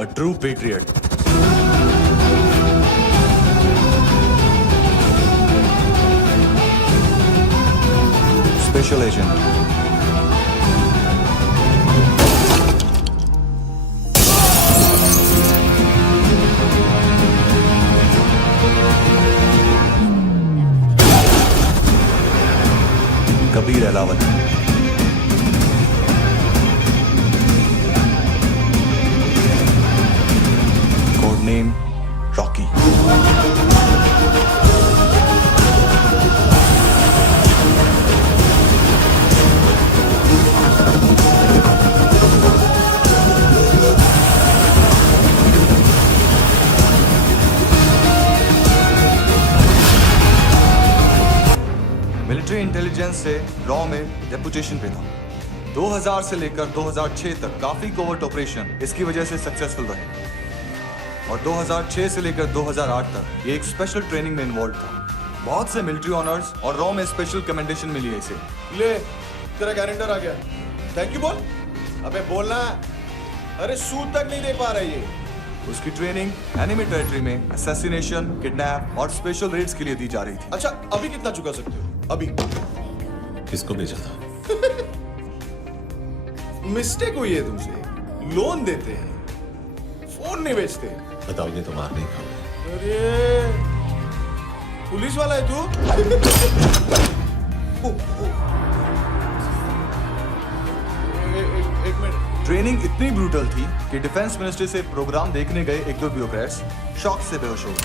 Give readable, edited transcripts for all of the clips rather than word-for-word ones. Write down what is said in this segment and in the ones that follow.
A true patriot. Special agent. Kabir Ahlawat. Code name Rocky. Military intelligence से raw में deputation पे था. 2000 से लेकर 2006 तक काफी कोवर्ट ऑपरेशन इसकी वजह से सक्सेसफुल रहे और 2006 से लेकर 2008 तक ये एक स्पेशल ट्रेनिंग में इन्वॉल्व था. बहुत से मिलिट्री ऑनर्स और रॉ में स्पेशल कमेंडेशन मिली है इसे. ले तेरा गारंटर आ गया. थैंक यू बोल. अबे बोलना. अरे सूद तक नहीं दे पा रहा ये. उसकी ट्रेनिंग एनिमी टेरिटरी में असैसिनेशन, किडनैप और स्पेशल रेड्स के लिए दी जा रही थी. अच्छा अभी कितना चुका सकते हो? अभी किसको भेजा था? मिस्टेक हुई है तुमसे. लोन देते हैं, फोन नहीं बेचते. बताओगे तो मार नहीं खाओगे. अरे पुलिस वाला है तू? एक मिनट. ट्रेनिंग इतनी ब्रूटल थी कि डिफेंस मिनिस्ट्री से प्रोग्राम देखने गए एक दो ब्यूरोक्रेट्स शॉक से बेहोश हो गए.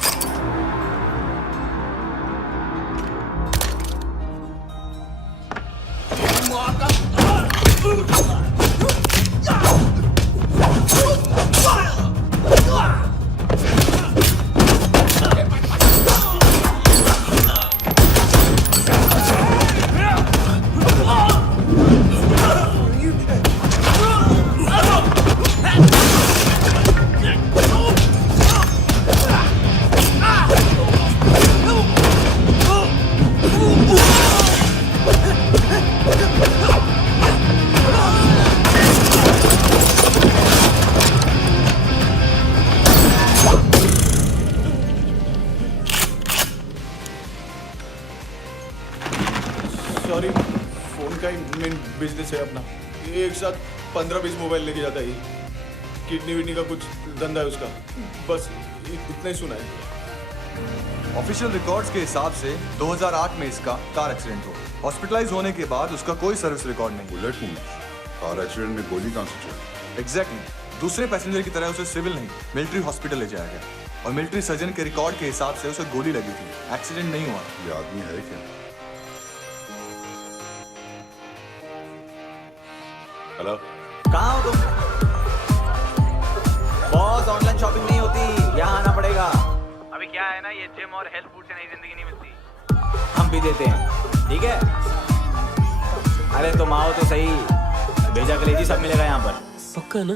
सॉरी, फोन का ही मेन बिजनेस है अपना. एक साथ 15-20 मोबाइल लेके जाता है. किडनी विडनी का कुछ धंधा है उसका. बस इतना ही सुना है. ऑफिशियल रिकॉर्ड्स के हिसाब से 2008 में इसका कार एक्सीडेंट हुआ. हॉस्पिटलाइज होने के बाद उसका कोई सर्विस रिकॉर्ड नहीं. Bullet wound. कार एक्सीडेंट में गोली कहां से चली? एग्जैक्टली. दूसरे पैसेंजर की तरह उसे सिविल नहीं मिलिट्री हॉस्पिटल ले जाया गया और मिलिट्री सर्जन के रिकॉर्ड के हिसाब से उसे गोली लगी थी. एक्सीडेंट नहीं हुआ. ये आदमी है क्या? हेलो. कहाँ हो तुम? बॉस ऑनलाइन शॉपिंग नहीं होती, यहाँ आना पड़ेगा. अभी क्या है ना, ये जिम और हेल्थ फूड से नई जिंदगी नहीं मिलती. हम भी देते हैं, ठीक है? अरे तुम आओ तो सही. भेजा कलेजी सब मिलेगा यहाँ पर. पक्का ना?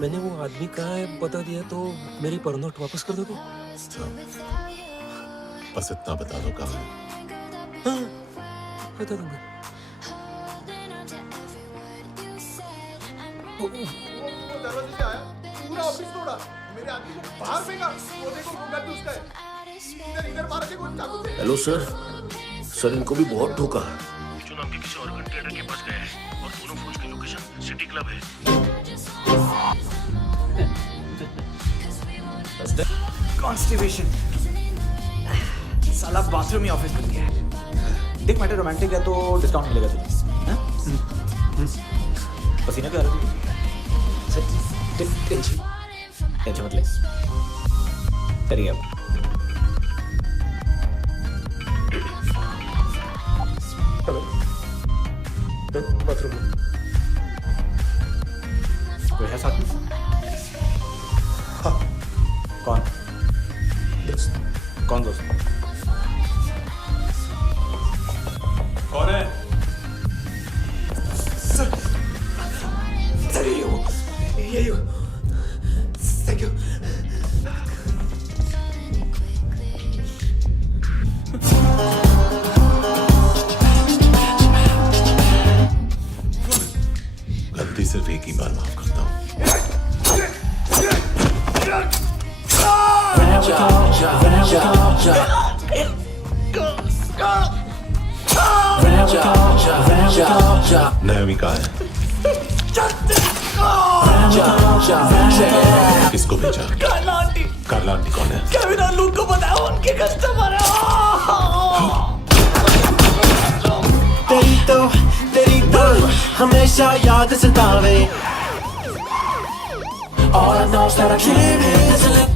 मैंने वो आदमी कहा है बता दिया तो मेरी पर नोट वापस कर दोगे? बस इतना बता दो कब. हाँ, बता दूंगा. वो दरवाजे से आया, पूरा ऑफिस तोड़ा, मेरे आदमी को बाहर फेंका. वो देखो वो गन उसका है. इधर मारा देखो चाकू से. Hello sir. सर इनको भी बहुत ठोका. जो नाम के किसी और कंटेनर के पास गया है और दोनों फौज की लोकेशन सिटी क्लब है. कॉन्स्टिपेशन. साला बाथरूम ही ऑफिस बन गया है. देख मैटर रोमांटिक है तो डिस्काउंट मिलेगा तुझे. पसीना क्यों आ रहा है? टेंशन मत ले. करिए अब. बाथरूम में. कोई है साथ में? हाँ. कौन? दोस्त. कौन दोस्त? कौन है? सर यही हो. Thank you. गलती सिर्फ एक ही बार माफ करता हूँ. नयोमी कहाँ है? किसको भेजा? कार्ला आंटी कौन है? तेरी तो हमेशा याद सतावे All I know is that I can't handle it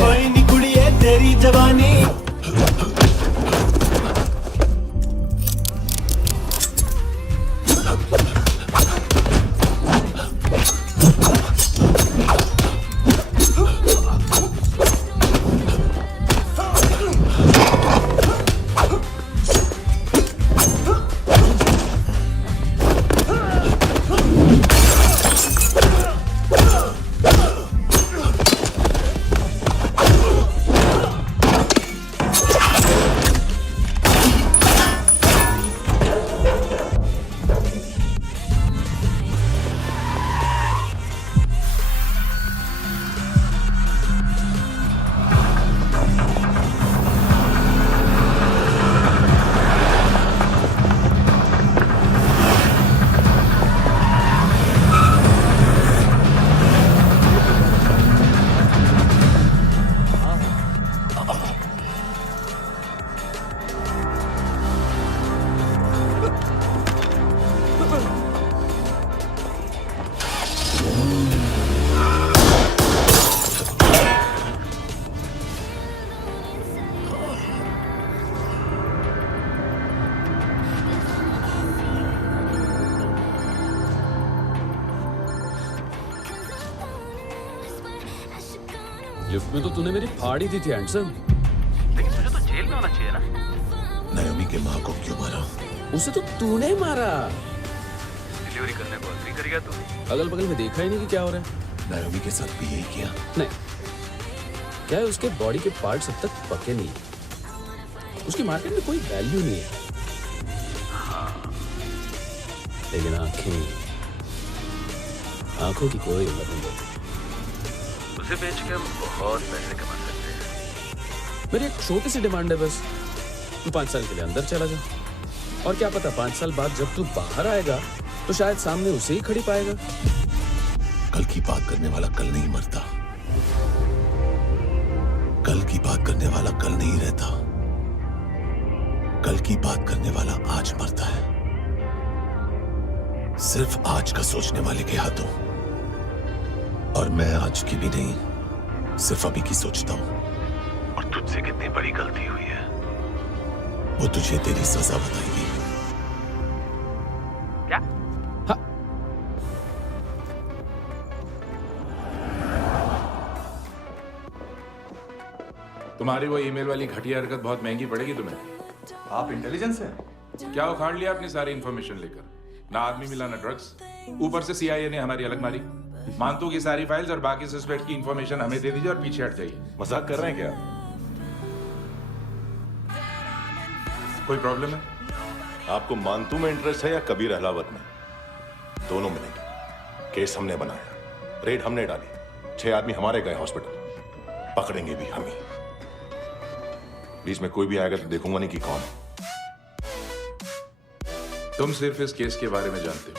कोई नी कुड़िए तेरी जवानी लिफ्ट में तो तूने मेरी फाड़ ही दी थी हैंडसम। लेकिन तुझे तो जेल में होना चाहिए ना। नयोमी के माँ को क्यों मारा? उसे तो तूने मारा। डिलीवरी करने को अग्री कर गया तू। अगल बगल में देखा ही नहीं कि क्या हो रहा है। नयोमी के साथ भी यही किया? नहीं, क्या है उसके बॉडी के पार्ट्स अब तक पके नहीं है। उसकी मार्केट में कोई वैल्यू नहीं है। लेकिन आंखों की कोई हिम्मत नहीं है। उसे बेच के हम बहुत पैसे कमा सकते हैं। मेरी एक छोटी सी डिमांड है बस, तू 5 साल के लिए अंदर चला जा, और क्या पता 5 साल बाद जब तू बाहर आएगा तो शायद सामने उसे ही खड़ी पाएगा। कल की बात करने वाला कल नहीं मरता। कल की बात करने वाला कल नहीं रहता। कल की बात करने वाला आज मरता है। सिर्फ आज का सोचने वाले के हाथों। और मैं आज की भी नहीं, सिर्फ अभी की सोचता हूं। और तुझसे कितनी बड़ी गलती हुई है। वो तुझे तेरी सजा बताएगी। क्या? हाँ। तुम्हारी वो ईमेल वाली घटिया हरकत बहुत महंगी पड़ेगी तुम्हें। आप इंटेलिजेंस हैं? क्या उखाड़ लिया अपनी सारी इन्फॉर्मेशन लेकर? ना आदमी मिला ना ड्रग्स, ऊपर से CIA ने हमारी अलग मारी। मानतू की सारी फाइल्स और बाकी सस्पेक्ट की इन्फॉर्मेशन हमें दे दीजिए और पीछे हट जाइए। मजाक कर रहे हैं क्या? कोई प्रॉब्लम है? आपको मानतू में इंटरेस्ट है या कबीर अहलावत में? दोनों मिलेंगे। केस हमने बनाया, रेड हमने डाली, 6 आदमी हमारे गए हॉस्पिटल, पकड़ेंगे भी हम ही। बीच में कोई भी आएगा तो देखूंगा नहीं कि कौन है। तुम सिर्फ इस केस के बारे में जानते हो,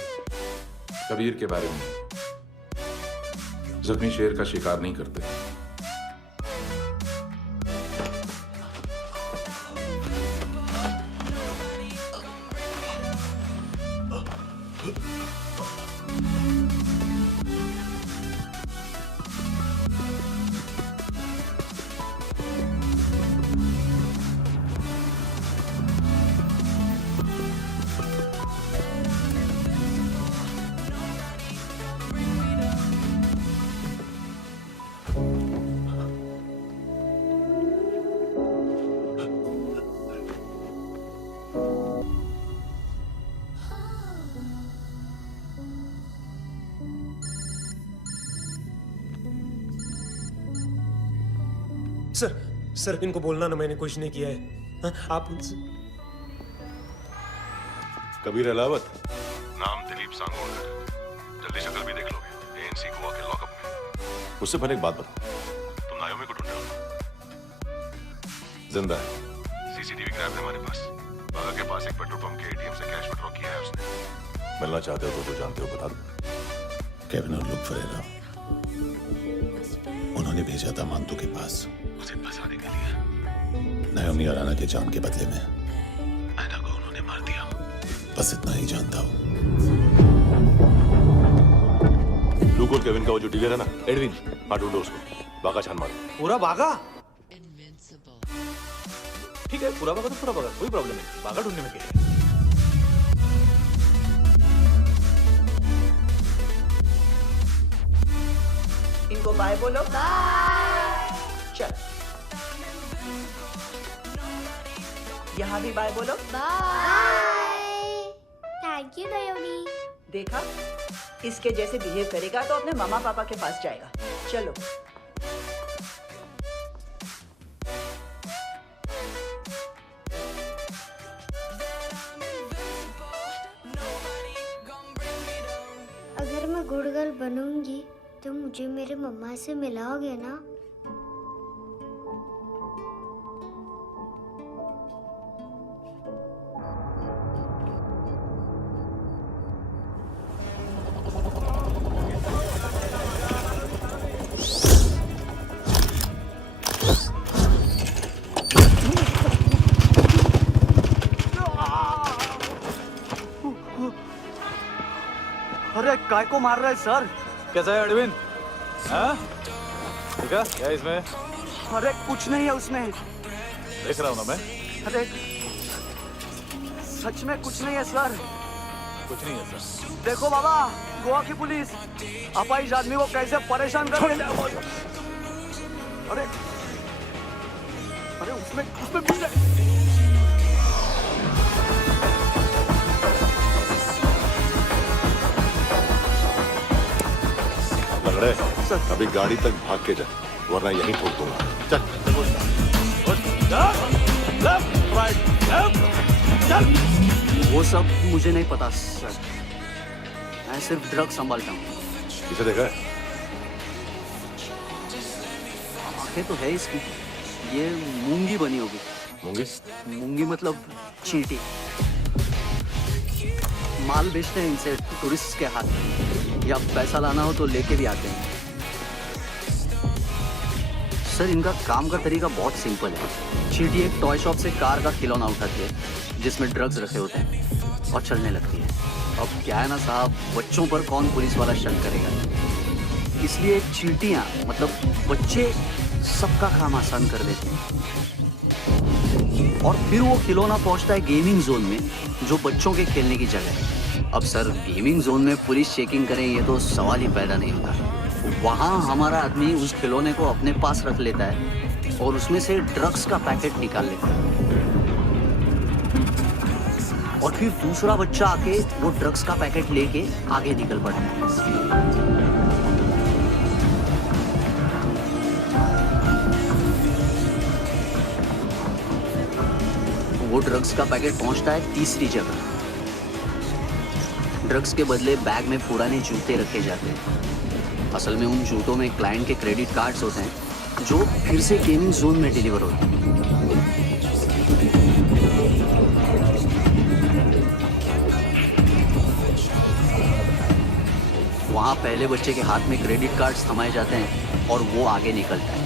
कबीर के बारे में नहीं। जख्मी शेर का शिकार नहीं करते। सर इनको बोलना ना मैंने कुछ नहीं किया है। हाँ, आप उनसे कबीर अलावत, नाम दिलीप सांगोड़कर। जल्दी शक्ल भी देख लोगे एएनसी गोवा के लॉकअप में। उससे पहले एक बात बताओ, तुम नायोमी को ढूंढ रहे हो? जिंदा है, सीसीटीवी क्रैप है हमारे पास। बागा के पास एक पेट्रोल पंप के एटीएम से कैश विड्रॉ किया है उसने। मिलना चाहते हो तो जो जानते हो बता दो। केविन और लुक फरेरा, उन्होंने भेजा था मांतू के पास उसे फंसाने के लिए। नायोमी अराना के जान के बदले में। ऐना को उन्होंने मार दिया। बस इतना ही जानता हूँ। लुक और केविन का वो जो डीलर है ना, एडविन, हाँ ढूंढो उसको। बागा छान मारो। पूरा बागा? ठीक है, पूरा बागा तो पूरा बागा, कोई प्रॉब्लम नहीं। बागा ढूंढने में क्या है? इनको बाय बोलो। बाय। चल, यहाँ भी बाय बोलो। बाय। थैंक यू दयोनी। देखा, इसके जैसे बिहेव करेगा तो अपने मामा पापा के पास जाएगा। चलो। अगर मैं गुड गर्ल बनूंगी तो मुझे मेरे मम्मा से मिलाओगे ना? अरे काय को मार रहा है सर? कैसा है अरविंद? हाँ? ठीक है, क्या है इसमें? अरे कुछ नहीं है उसमें। देख रहा हूँ ना मैं। अरे सच में कुछ नहीं है सर। कुछ नहीं है सर। देखो बाबा, गोवा की पुलिस अपाहिज आदमी को कैसे परेशान कर रही है। अरे अरे उसमें कुछ है। लंगड़े, अभी गाड़ी तक भाग के जा, वरना यहीं ठोक दूंगा। चल। वो सब मुझे नहीं पता सर, मैं सिर्फ ड्रग संभालता हूँ। किसे देखा है? आंखें तो है इसकी, ये मूंगी बनी होगी। मूंगी? मूंगी मतलब चींटी। माल बेचते हैं इनसे टूरिस्ट के हाथ में, या पैसा लाना हो तो लेके भी आते हैं। सर इनका काम का तरीका बहुत सिंपल है। चींटी एक टॉय शॉप से कार का खिलौना उठाती है जिसमें ड्रग्स रखे होते हैं और चलने लगती है। अब क्या है ना साहब, बच्चों पर कौन पुलिस वाला शक करेगा, इसलिए चींटियाँ मतलब बच्चे सबका काम आसान कर देते हैं। और फिर वो खिलौना पहुंचता है गेमिंग जोन में, जो बच्चों के खेलने की जगह है। अब सर गेमिंग जोन में पुलिस चेकिंग करे ये तो सवाल ही पैदा नहीं होता। वहाँ हमारा आदमी उस खिलौने को अपने पास रख लेता है और उसमें से ड्रग्स का पैकेट निकाल लेता है, और फिर दूसरा बच्चा आके वो ड्रग्स का पैकेट लेके आगे निकल पड़ता है। वो ड्रग्स का पैकेट पहुंचता है तीसरी जगह। ड्रग्स के बदले बैग में पुराने जूते रखे जाते हैं। असल में उन जूतों में क्लाइंट के क्रेडिट कार्ड्स होते हैं जो फिर से गेमिंग जोन में डिलीवर होते हैं। वहाँ पहले बच्चे के हाथ में क्रेडिट कार्ड्स थमाए जाते हैं और वो आगे निकलता है।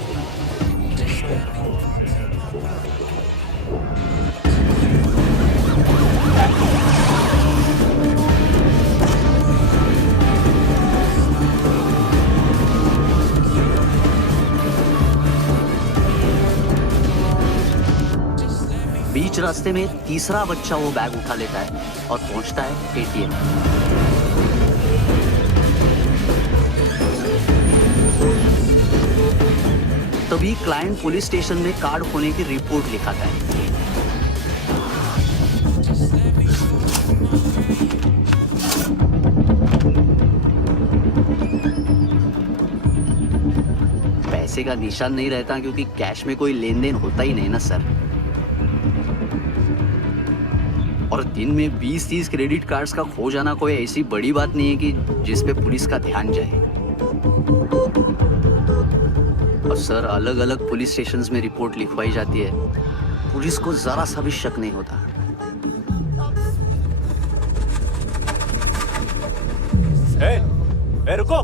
बीच रास्ते में तीसरा बच्चा वो बैग उठा लेता है और पहुंचता है एटीएम। तभी क्लाइंट पुलिस स्टेशन में कार्ड खोने की रिपोर्ट लिखाता है। पैसे का निशान नहीं रहता क्योंकि कैश में कोई लेन देन होता ही नहीं ना सर। और दिन में 20-30 क्रेडिट कार्ड्स का खो जाना कोई ऐसी बड़ी बात नहीं है कि जिस पे पुलिस का ध्यान जाए। और सर अलग अलग पुलिस स्टेशंस में रिपोर्ट लिखवाई जाती है, पुलिस को जरा सा भी शक नहीं होता। रुको।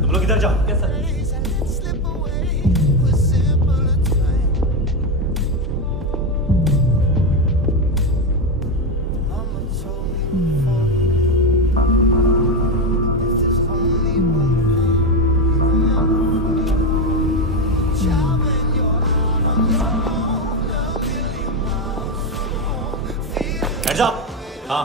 तुम लोग इधर जाओ। क्या सर? Heads up! हाँ।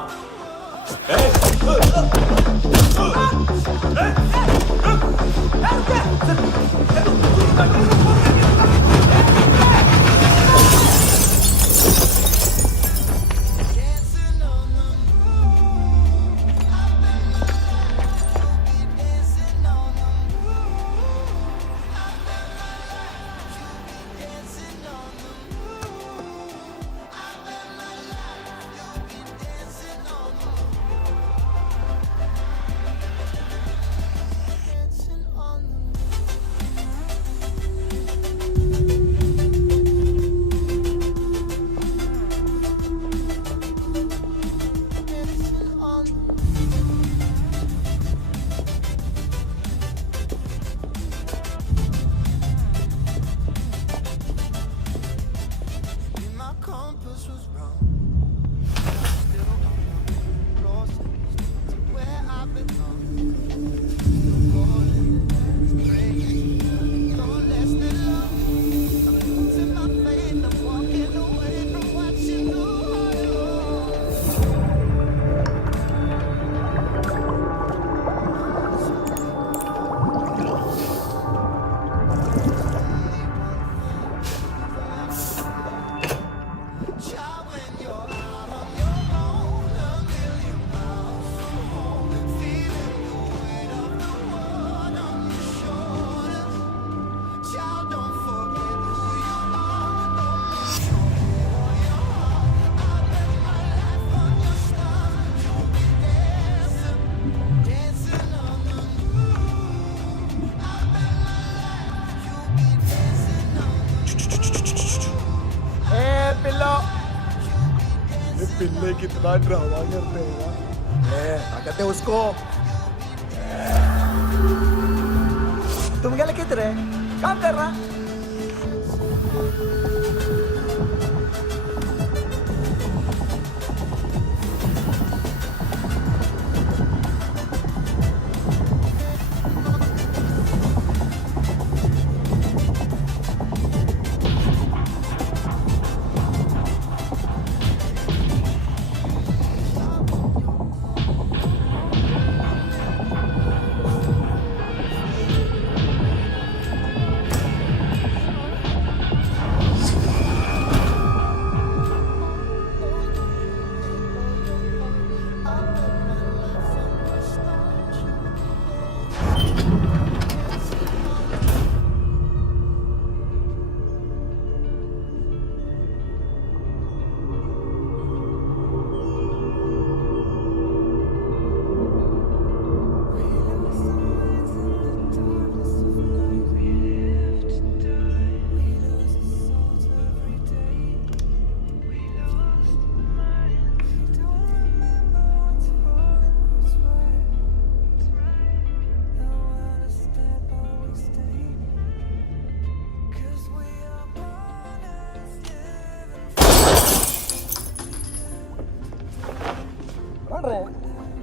पिल्ले कितना ड्रामा करते हैं ना। क्या कहते हैं उसको? तुम क्या लिखित रहे? काम कर रहा?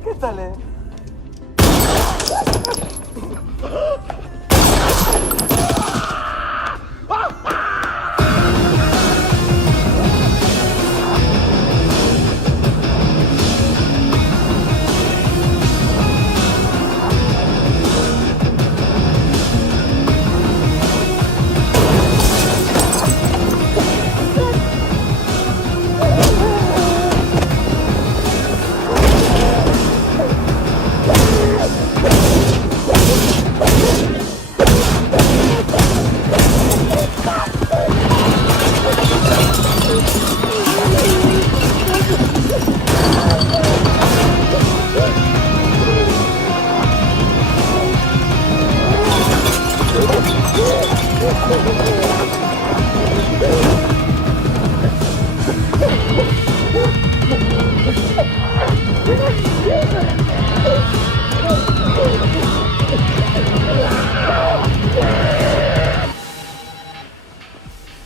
¿Qué tal?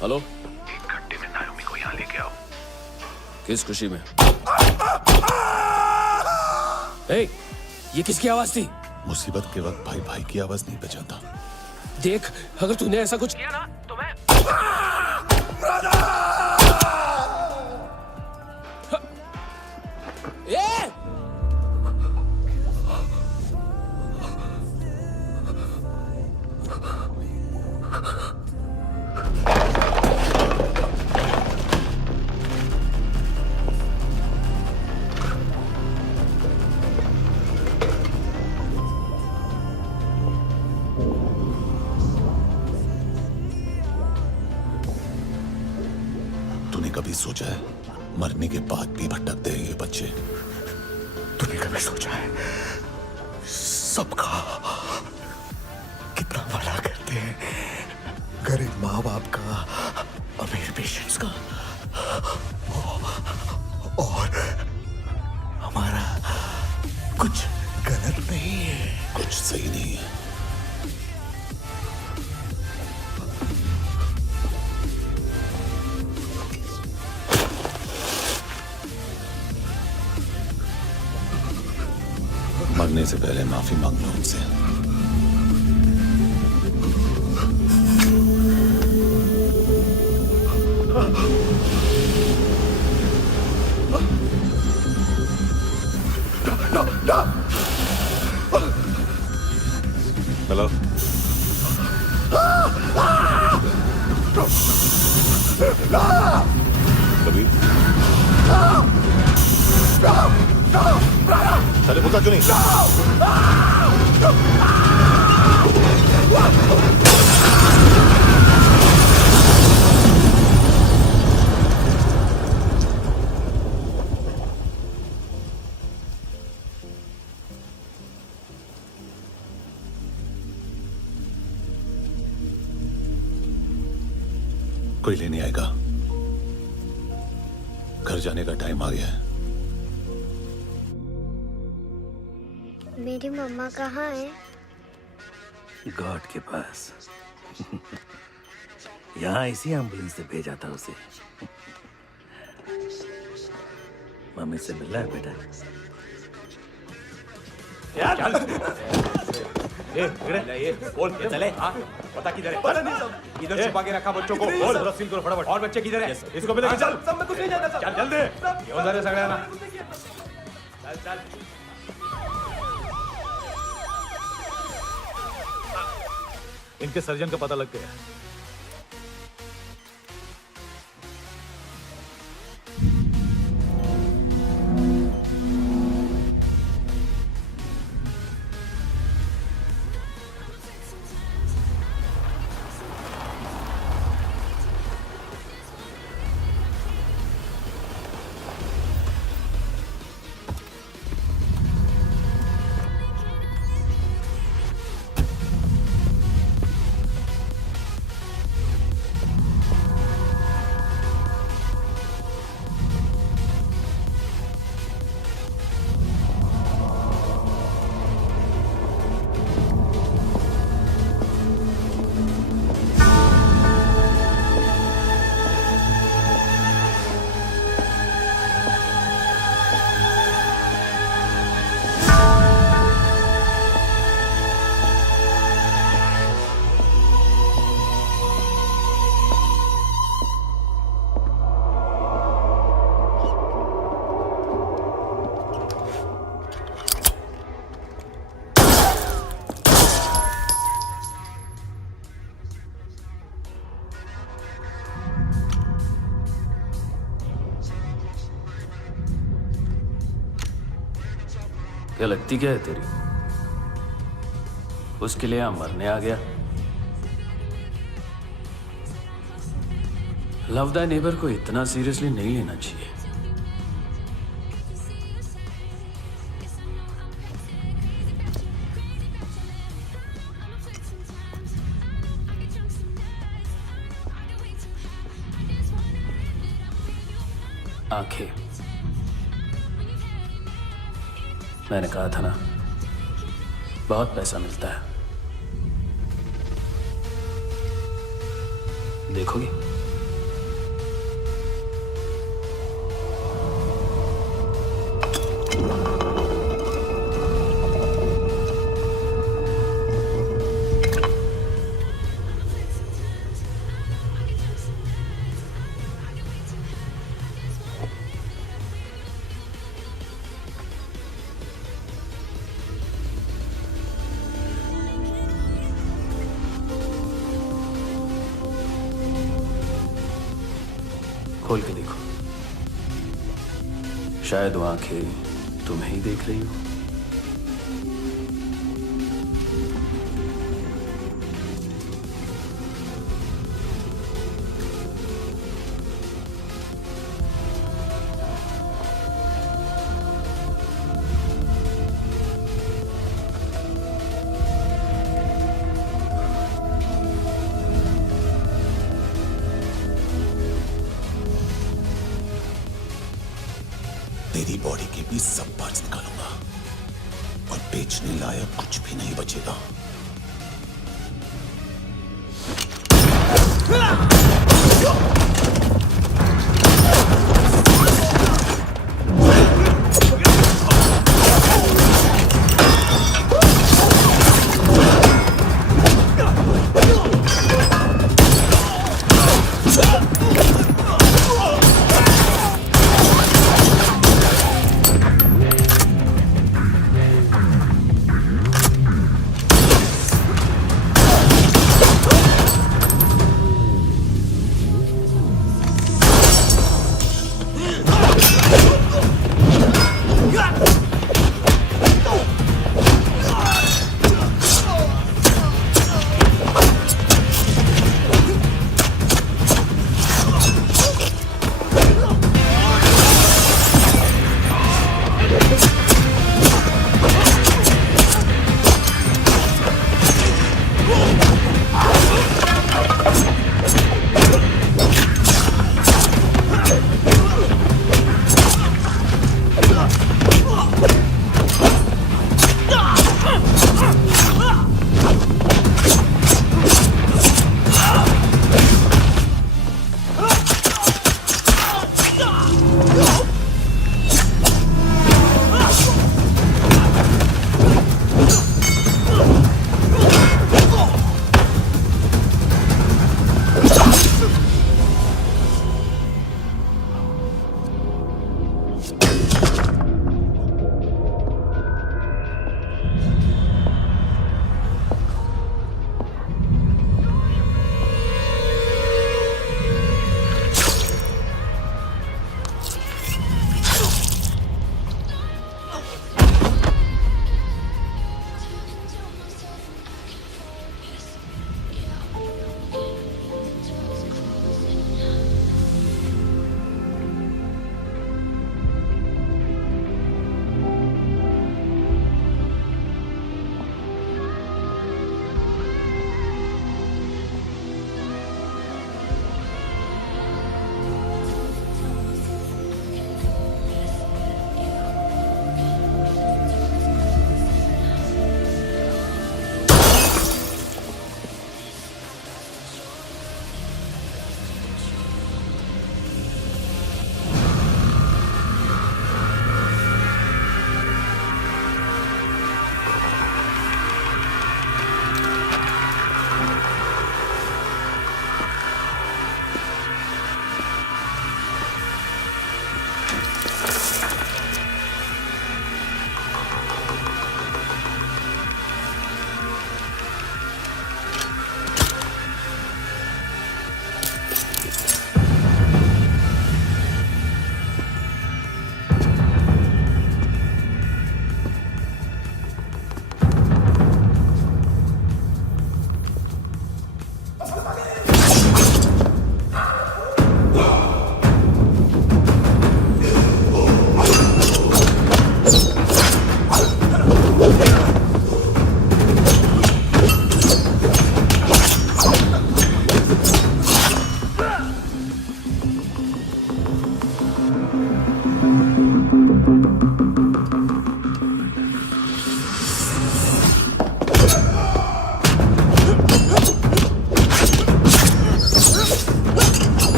हेलो, एक घंटे में नायोमी को यहाँ लेके आओ। किस खुशी में? ए, ये किसकी आवाज थी? मुसीबत के वक्त भाई भाई की आवाज नहीं पहचानता। देख, अगर तूने ऐसा कुछ किया ना तो मैं ए! तूने कभी सोचा है मरने के बाद भी भटकते हैं ये बच्चे? तूने कभी सोचा है सबका कितना भला करते हैं, गरीब माँ बाप का, अमीर पेशेंट्स का, और हमारा कुछ गलत नहीं है, कुछ सही नहीं है। मरने से पहले माफी मांग लो उनसे। हेलो, कबीर, चले पूछा क्यों नहीं? कोई लेने आएगा। घर जाने का टाइम आ गया है। मेरी मम्मा कहाँ है? गॉड के पास। यहाँ इसी एम्बुलेंस से भेजा था उसे। मम्मी से मिलना है बेटा। बोल चले। हाँ, पता किधर है? इधर छुपा के रखा बच्चों को। बोल सील करो फटाफट। और बच्चे किधर है? इसको भी लेके चल। सब में कुछ नहीं जानता। चल जल्दी। क्यों उधर है सगड़ा ना? चल चल। इनके सर्जन का पता लग गया। क्या लगती क्या है तेरी? उसके लिए यहाँ मरने आ गया? लव द नेबर को इतना सीरियसली नहीं लेना चाहिए। आंखें, मैंने कहा था ना, बहुत पैसा मिलता है। देखोगे? खोल के देखो, शायद वो आंखें तुम्हें ही देख रही हो। तेरी बॉडी के भी सब पार्ट्स निकालूंगा और बेचने लायक कुछ भी नहीं बचेगा।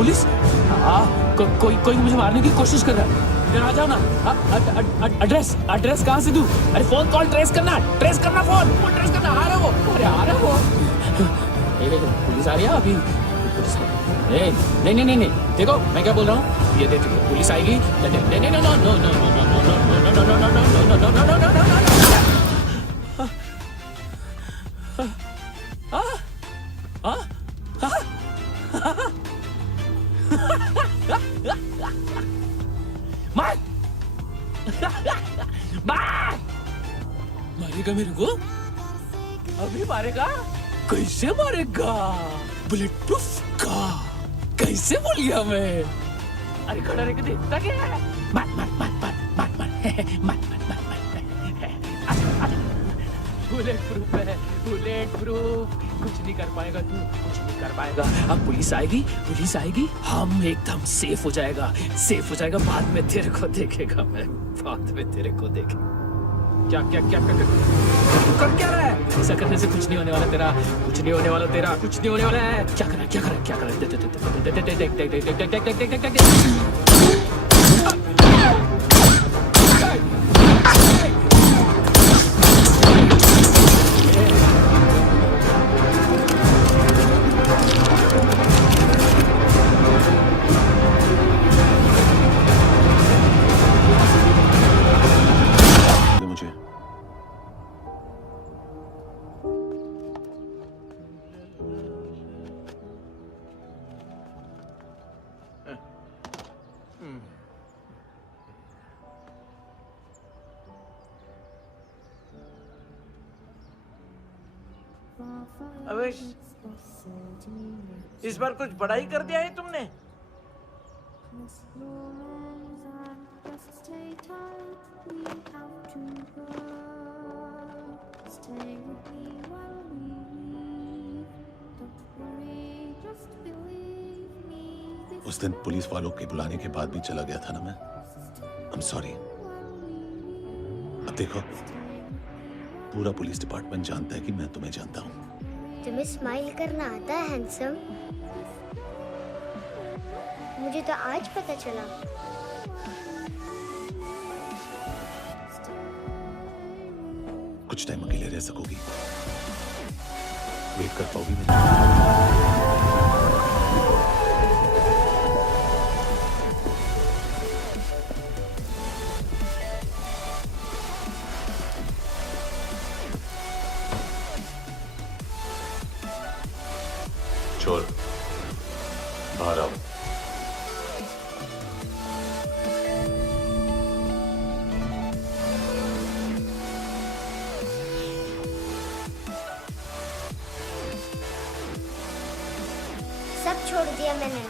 पुलिस? कोई मुझे मारने की कोशिश कर रहा है। इधर आ जाओ ना। एड्रेस कहाँ से दूं? अरे फोन कॉल ट्रेस करना फोन ट्रेस करना। आ रहा वो, अरे आ रहा वो। पुलिस आ रही है अभी। नहीं, देखो मैं क्या बोल रहा हूँ, ये देखो पुलिस आएगी। मारेगा मेरे को? अभी मारेगा? कैसे मारेगा? बुलेट प्रूफ का कैसे बोल गया मैं? अरे खड़ा रह के देखता क्या है? मार बुलेट प्रूफ है, बुलेट प्रूफ। कुछ नहीं कर पाएगा तू, कुछ नहीं कर पाएगा। अब पुलिस आएगी, हम एकदम सेफ हो जाएगा। बाद में तेरे को देखेगा मैं, बाद में तेरे को देखेगा। क्या तू कर क्या रहा है? ऐसा करने से कुछ नहीं होने वाला तेरा, कुछ नहीं होने वाला है। क्या कर रहा है? देख। अबे इस बार कुछ बड़ा ही कर दिया है तुमने। उस दिन पुलिस वालों के बुलाने के बाद भी चला गया था ना मैं। I'm sorry। अब देखो, पूरा पुलिस डिपार्टमेंट जानता है कि मैं तुम्हें जानता हूँ। तुम्हें स्माइल करना आता है हैंडसम? मुझे तो आज पता चला। कुछ टाइम अकेले रह सकोगी? वेट कर पाओगी मेरी? छोड़, बाहर आओ। सब छोड़ दिया मैंने।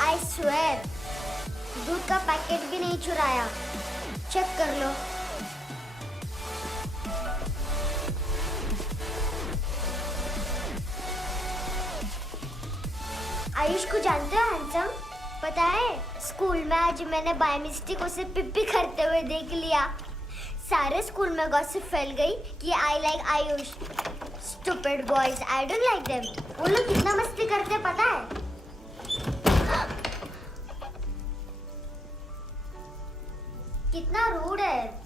आई स्वेयर, दूध का पैकेट भी नहीं चुराया। चेक कर लो। आयुष को जानते हो हैंडसम? पता है, स्कूल में आज मैंने बाय मिस्टेक उसे पिप्पी करते हुए देख लिया। सारे स्कूल में गॉसिप फैल गई कि I like Ayush. Stupid boys, I don't like them. वो लोग कितना मस्ती करते पता है? कितना रूड है।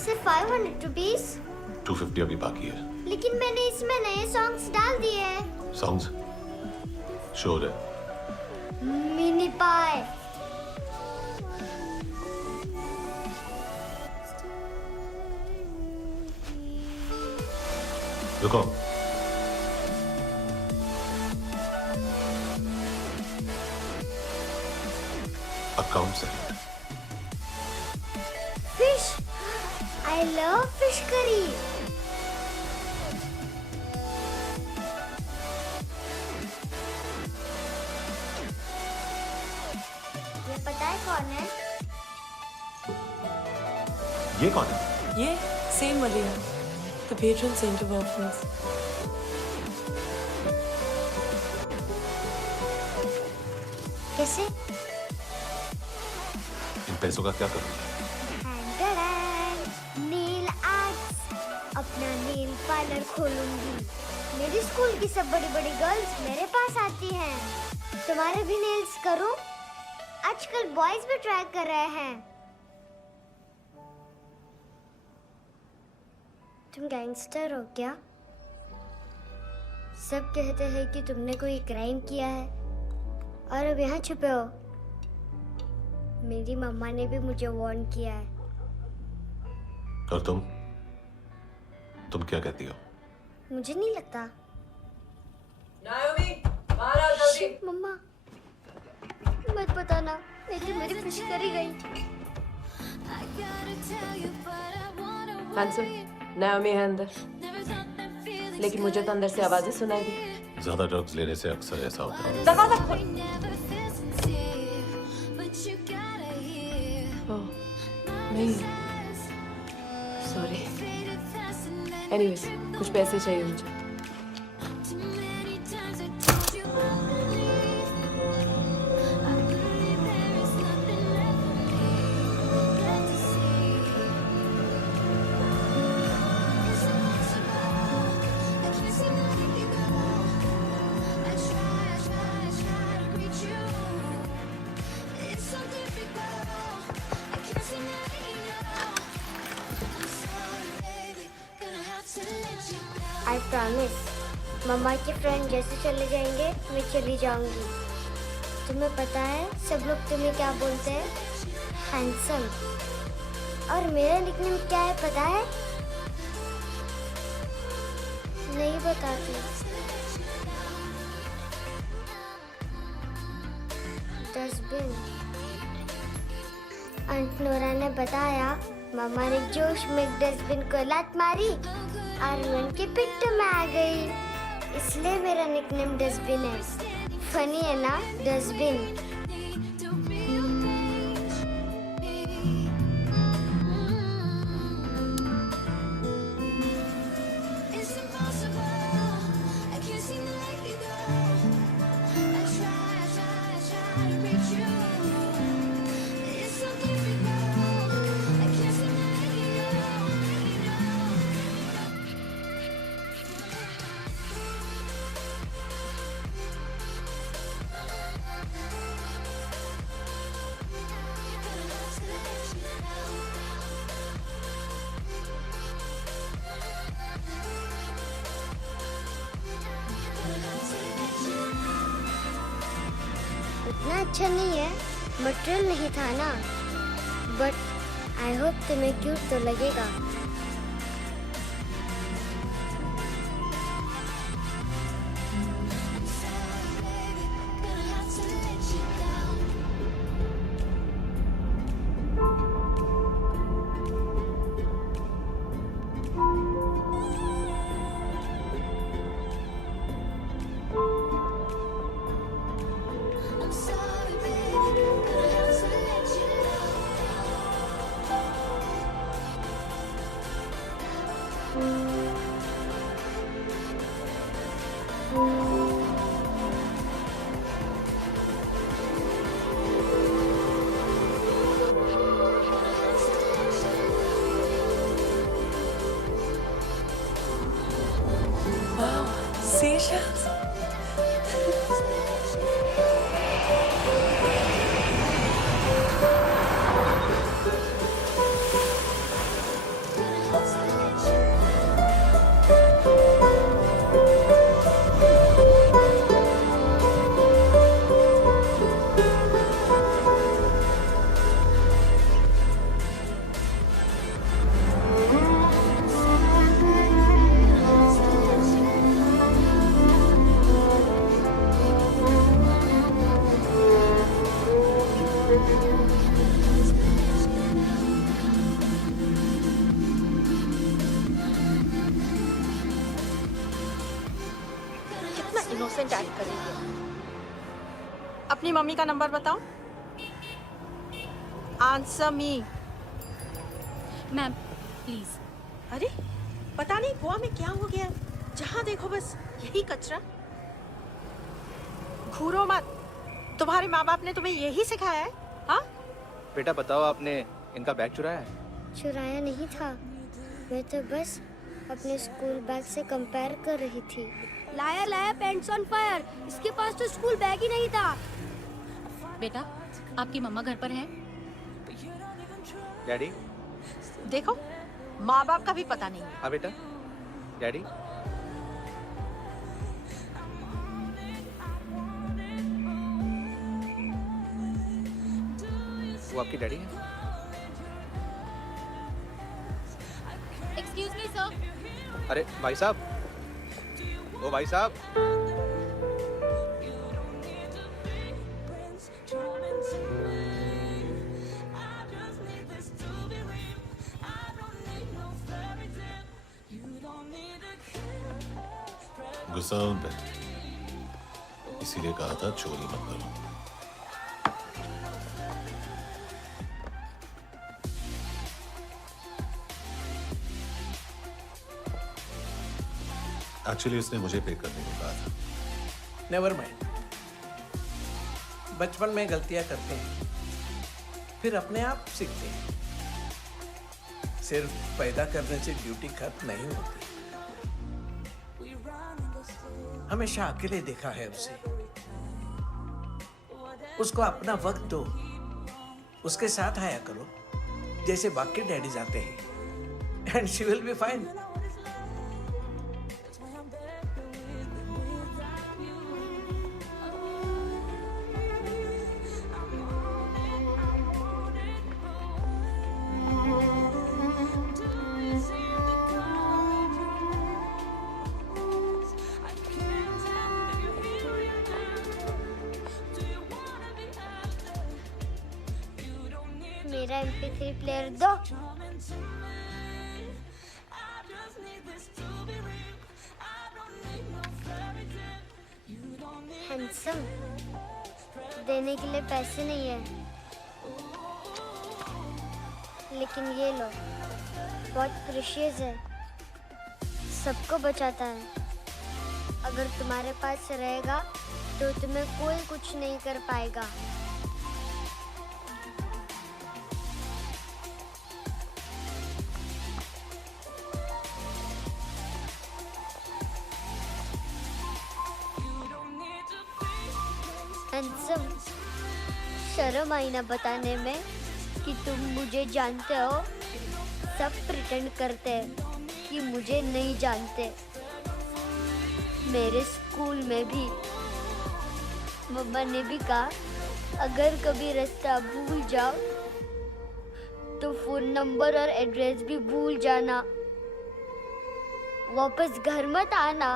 सिर्फ 500 रुपीस? 250 अभी बाकी है। लेकिन मैंने इसमें नए सॉन्ग्स डाल दिए हैं। सॉन्ग्स? श्योर है? मिनी पाई। रुको। अकाउंट से fish. I love fish curry. ये पता है कौन है? ये कौन है? ये saint Mariam, the patron saint of orphans. कैसे? इन पैसों का क्या करूँ? नेल आर्ट्स, अपना नेल पार्लर खोलूंगी। मेरी स्कूल की सब बड़ी बड़ी गर्ल्स मेरे पास आती हैं। तुम्हारे भी नेल्स करूं? आजकल बॉयज भी ट्राई कर रहे हैं। तुम गैंगस्टर हो क्या? सब कहते हैं कि तुमने कोई क्राइम किया है और अब यहाँ छुपे हो। मेरी मम्मा ने भी मुझे वार्न किया है। और तुम क्या कहती हो? मुझे नहीं लगता। नायोमी, बाहर आओ जल्दी। शिट, मम्मा मत बताना, नहीं तो मेरी फिश करी गई। हैंसम, नायोमी है अंदर, लेकिन मुझे तो अंदर से आवाजें सुनाई दी। ज्यादा ड्रग्स लेने से अक्सर ऐसा होता है। दरवाजा खोल। ओह, नहीं, सॉरी। एनीवेज, कुछ पैसे चाहिए मुझे। I promise, मम्मा के फ्रेंड जैसे चले जाएंगे मैं चली जाऊंगी। तुम्हें पता है सब लोग तुम्हें क्या बोलते हैं? हैंडसम। और मेरा निकनेम क्या है पता है? नहीं बताती। डस्टबिन। आंट नोरा ने बताया मम्मा ने जोश में डस्टबिन को लात मारी और मैं उनके पिट्ठ में आ गई, इसलिए मेरा निकनेम डस्टबिन है। फनी है ना डस्टबिन? इतना अच्छा नहीं है, मटेरियल नहीं था ना, बट आई होप तुम्हें क्यूट तो लगेगा। Seashells. इनोसेंट एक्ट कर रही है। अपनी मम्मी का नंबर बताओ। Answer me. Ma'am please. अरे पता नहीं गोवा में क्या हो गया, जहाँ देखो बस यही कचरा। घूरो मत, तुम्हारे माँ बाप ने तुम्हें यही सिखाया है? हाँ? बेटा बताओ, आपने इनका बैग चुराया है? चुराया नहीं था, मैं तो बस अपने स्कूल बैग से कंपेयर कर रही थी। लाया लाया पैंट्स ऑन फायर, इसके पास तो स्कूल बैग ही नहीं था। बेटा, आपकी मम्मा घर पर है? डैडी? देखो, माँ बाप का भी पता नहीं है। हाँ बेटा, डैडी? वो आपकी डैडी है? Excuse me sir. अरे भाई साहब, ओ भाई साहब, गुस्सा उन पे, इसीलिए कहा था चोरी मत करो। एक्चुअली उसने मुझे पे करने को कहा था। नेवर माइंड, बचपन में गलतियां करते हैं, फिर अपने आप सीखते हैं। सिर्फ पैदा करने से ड्यूटी खत्म नहीं होती। हमेशा अकेले देखा है उसे। उसको अपना वक्त दो, उसके साथ आया करो जैसे बाकी डैडीज आते हैं, and she will be fine. मेरा MP3 प्लेयर दो। हैंडसम, देने के लिए पैसे नहीं है, लेकिन ये लो, बहुत प्रेशियस है, सबको बचाता है। अगर तुम्हारे पास रहेगा तो तुम्हें कोई कुछ नहीं कर पाएगा। हैंडसम, शर्म आई ना बताने में कि तुम मुझे जानते हो। सब प्रिटेंड करते हैं कि मुझे नहीं जानते। मेरे स्कूल में भी मम्मा ने भी कहा, अगर कभी रास्ता भूल जाओ तो फोन नंबर और एड्रेस भी भूल जाना। वापस घर मत आना।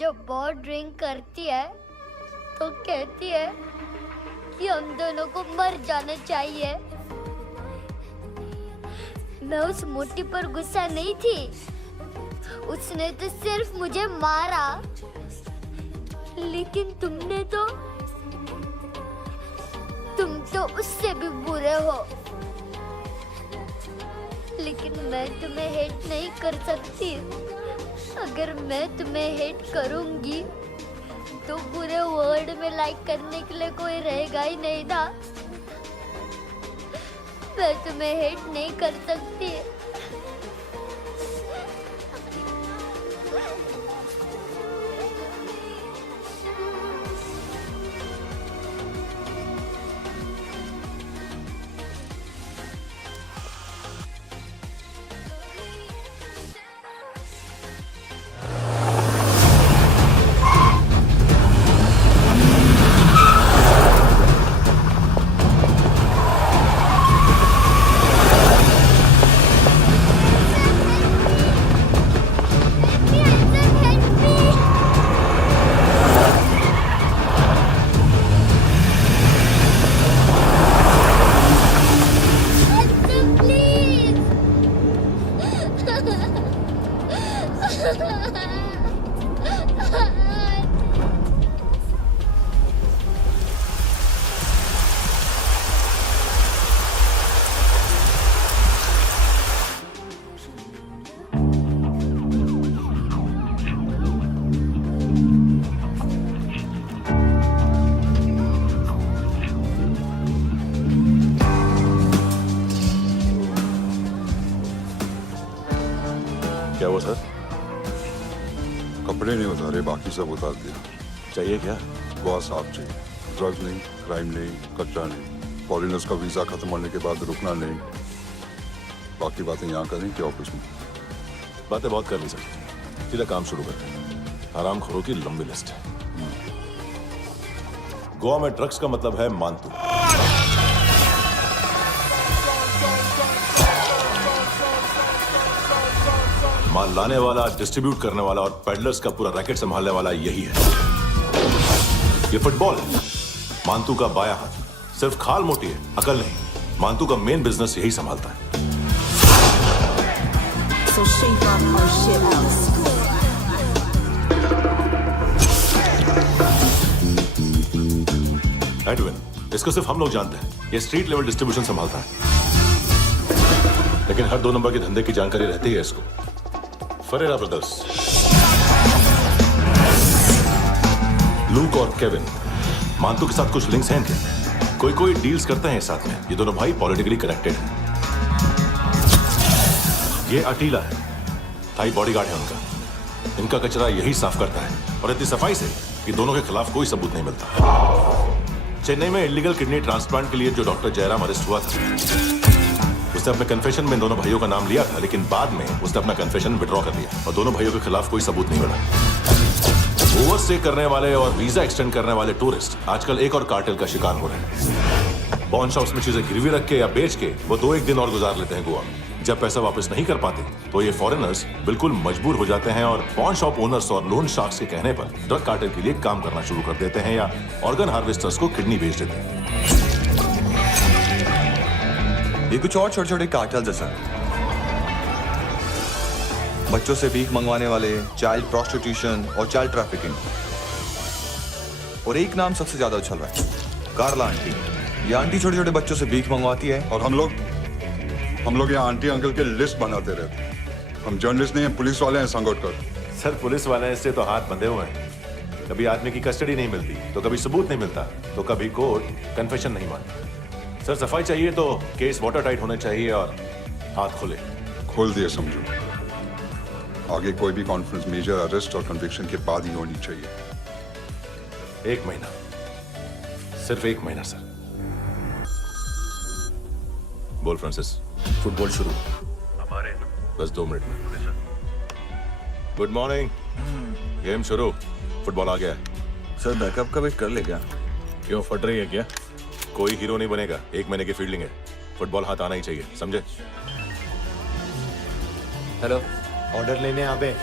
जब बहुत ड्रिंक करती है तो कहती है कि हम दोनों को मर जाना चाहिए। मैं उस मोटी पर गुस्सा नहीं थी, उसने तो सिर्फ मुझे मारा। लेकिन तुम तो उससे भी बुरे हो। लेकिन मैं तुम्हें हेट नहीं कर सकती। अगर मैं तुम्हें हेट करूंगी तो पूरे वर्ल्ड में लाइक करने के लिए कोई रहेगा ही नहीं ना। मैं तुम्हें हेट नहीं कर सकती। क्या हुआ सर? कपड़े नहीं उतारे, बाकी सब उतार दिया। चाहिए क्या? बॉस आप चाहिए। ड्रग्स नहीं, क्राइम नहीं, कचरा नहीं, फॉरेनर्स का वीजा खत्म होने के बाद रुकना नहीं। बाकी बातें यहाँ करें कि ऑफिस में? बातें बहुत कर ली सर, सीधा काम शुरू करते हैं। हरामखोरों की लंबी लिस्ट है। गोवा में ड्रग्स का मतलब है मानतू। माल लाने वाला, डिस्ट्रीब्यूट करने वाला और पेडलर्स का पूरा रैकेट संभालने वाला यही है। ये फुटबॉल है, मानतू का बायां हाथ। सिर्फ खाल मोटी है, अकल नहीं। मानतू का मेन बिजनेस यही संभालता है। So shape up our shit out. Edwin, इसको सिर्फ हम लोग जानते हैं। ये स्ट्रीट लेवल डिस्ट्रीब्यूशन संभालता है, लेकिन हर 2 नंबर के धंधे की जानकारी रहती है इसको। फरेरा ब्रदर्स, लूक और केविन, मानतू के साथ कुछ लिंक्स हैं इनके। कोई डील्स करते हैं साथ में। ये दोनों भाई पॉलिटिकली कनेक्टेड हैं। ये अटीला है, थाई बॉडीगार्ड है उनका। इनका कचरा यही साफ करता है और इतनी सफाई से कि दोनों के खिलाफ कोई सबूत नहीं मिलता। चेन्नई में इलीगल किडनी ट्रांसप्लांट के लिए जो डॉक्टर जयराम अरेस्ट हुआ था, उसने अपने कन्फेशन में इन दोनों भाइयों का नाम लिया था, लेकिन बाद में उसने अपना कन्फेशन विड्रॉ कर लिया और दोनों भाइयों के खिलाफ कोई सबूत नहीं मिला। ओवरस्टे करने वाले और वीजा एक्सटेंड करने वाले टूरिस्ट आजकल एक और कार्टेल का शिकार हो रहे हैं। पॉन शॉप्स में चीजें गिरवी रख के या बेच के वो 2-1 दिन और गुजार लेते हैं गोवा में। जब पैसा वापस नहीं कर पाते तो ये फॉरेनर्स बिल्कुल मजबूर हो जाते हैं और पॉन शॉप ओनर्स और लोन शार्क्स के कहने पर ड्रग कार्टेल के लिए काम करना शुरू कर देते हैं या ऑर्गन हार्वेस्टर्स को किडनी बेच देते हैं। ये कुछ और छोटे छोटे कार्टेल्स है सर। बच्चों से भीख मंगवाने वाले, चाइल्ड प्रोस्टिट्यूशन और चाइल्ड ट्रैफिकिंग। और एक नाम सबसे ज्यादा उछल रहा है, कार्ला आंटी। ये आंटी छोटे छोटे बच्चों से भीख मंगवाती है और हम लोग यहाँ आंटी अंकल के लिस्ट बनाते रहते हैं। हम जर्नलिस्ट नहीं हैं, पुलिस वाले हैं संगोटकर। सर पुलिस वाले से तो हाथ बंधे हुए हैं। कभी आदमी की कस्टडी नहीं मिलती, तो कभी सबूत नहीं मिलता, तो कभी कोर्ट कन्फेशन नहीं मानता। सर सफाई चाहिए तो केस वाटर टाइट होने चाहिए और हाथ खुले। खोल दिए समझो। आगे कोई भी कॉन्फ्रेंस मेजर अरेस्ट और कन्विक्शन के बाद ही होनी चाहिए। 1 महीना, सिर्फ 1 महीना सर। बोल फ्रांसिस। फुटबॉल शुरू हमारे बस 2 मिनट में। Good morning. गेम शुरू। फुटबॉल आ गया है। सर बैकअप का वेट कर ले क्या? क्यों फट रही है क्या? कोई हीरो नहीं बनेगा, 1 महीने की फील्डिंग है। फुटबॉल हाथ आना ही चाहिए, समझे? हेलो, ऑर्डर लेने यहाँ पे।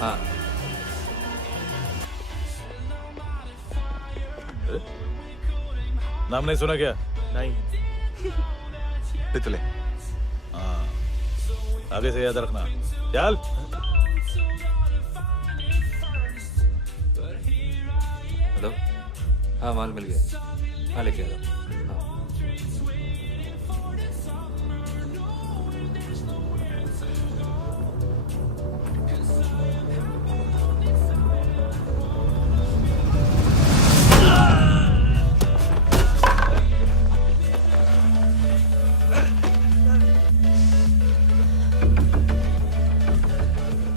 हाँ नाम नहीं सुना क्या? नहीं। पितले। हाँ, आगे से याद रखना। चल। हेलो, हाँ माल मिल गया। हाँ लेके आ रहा हूँ।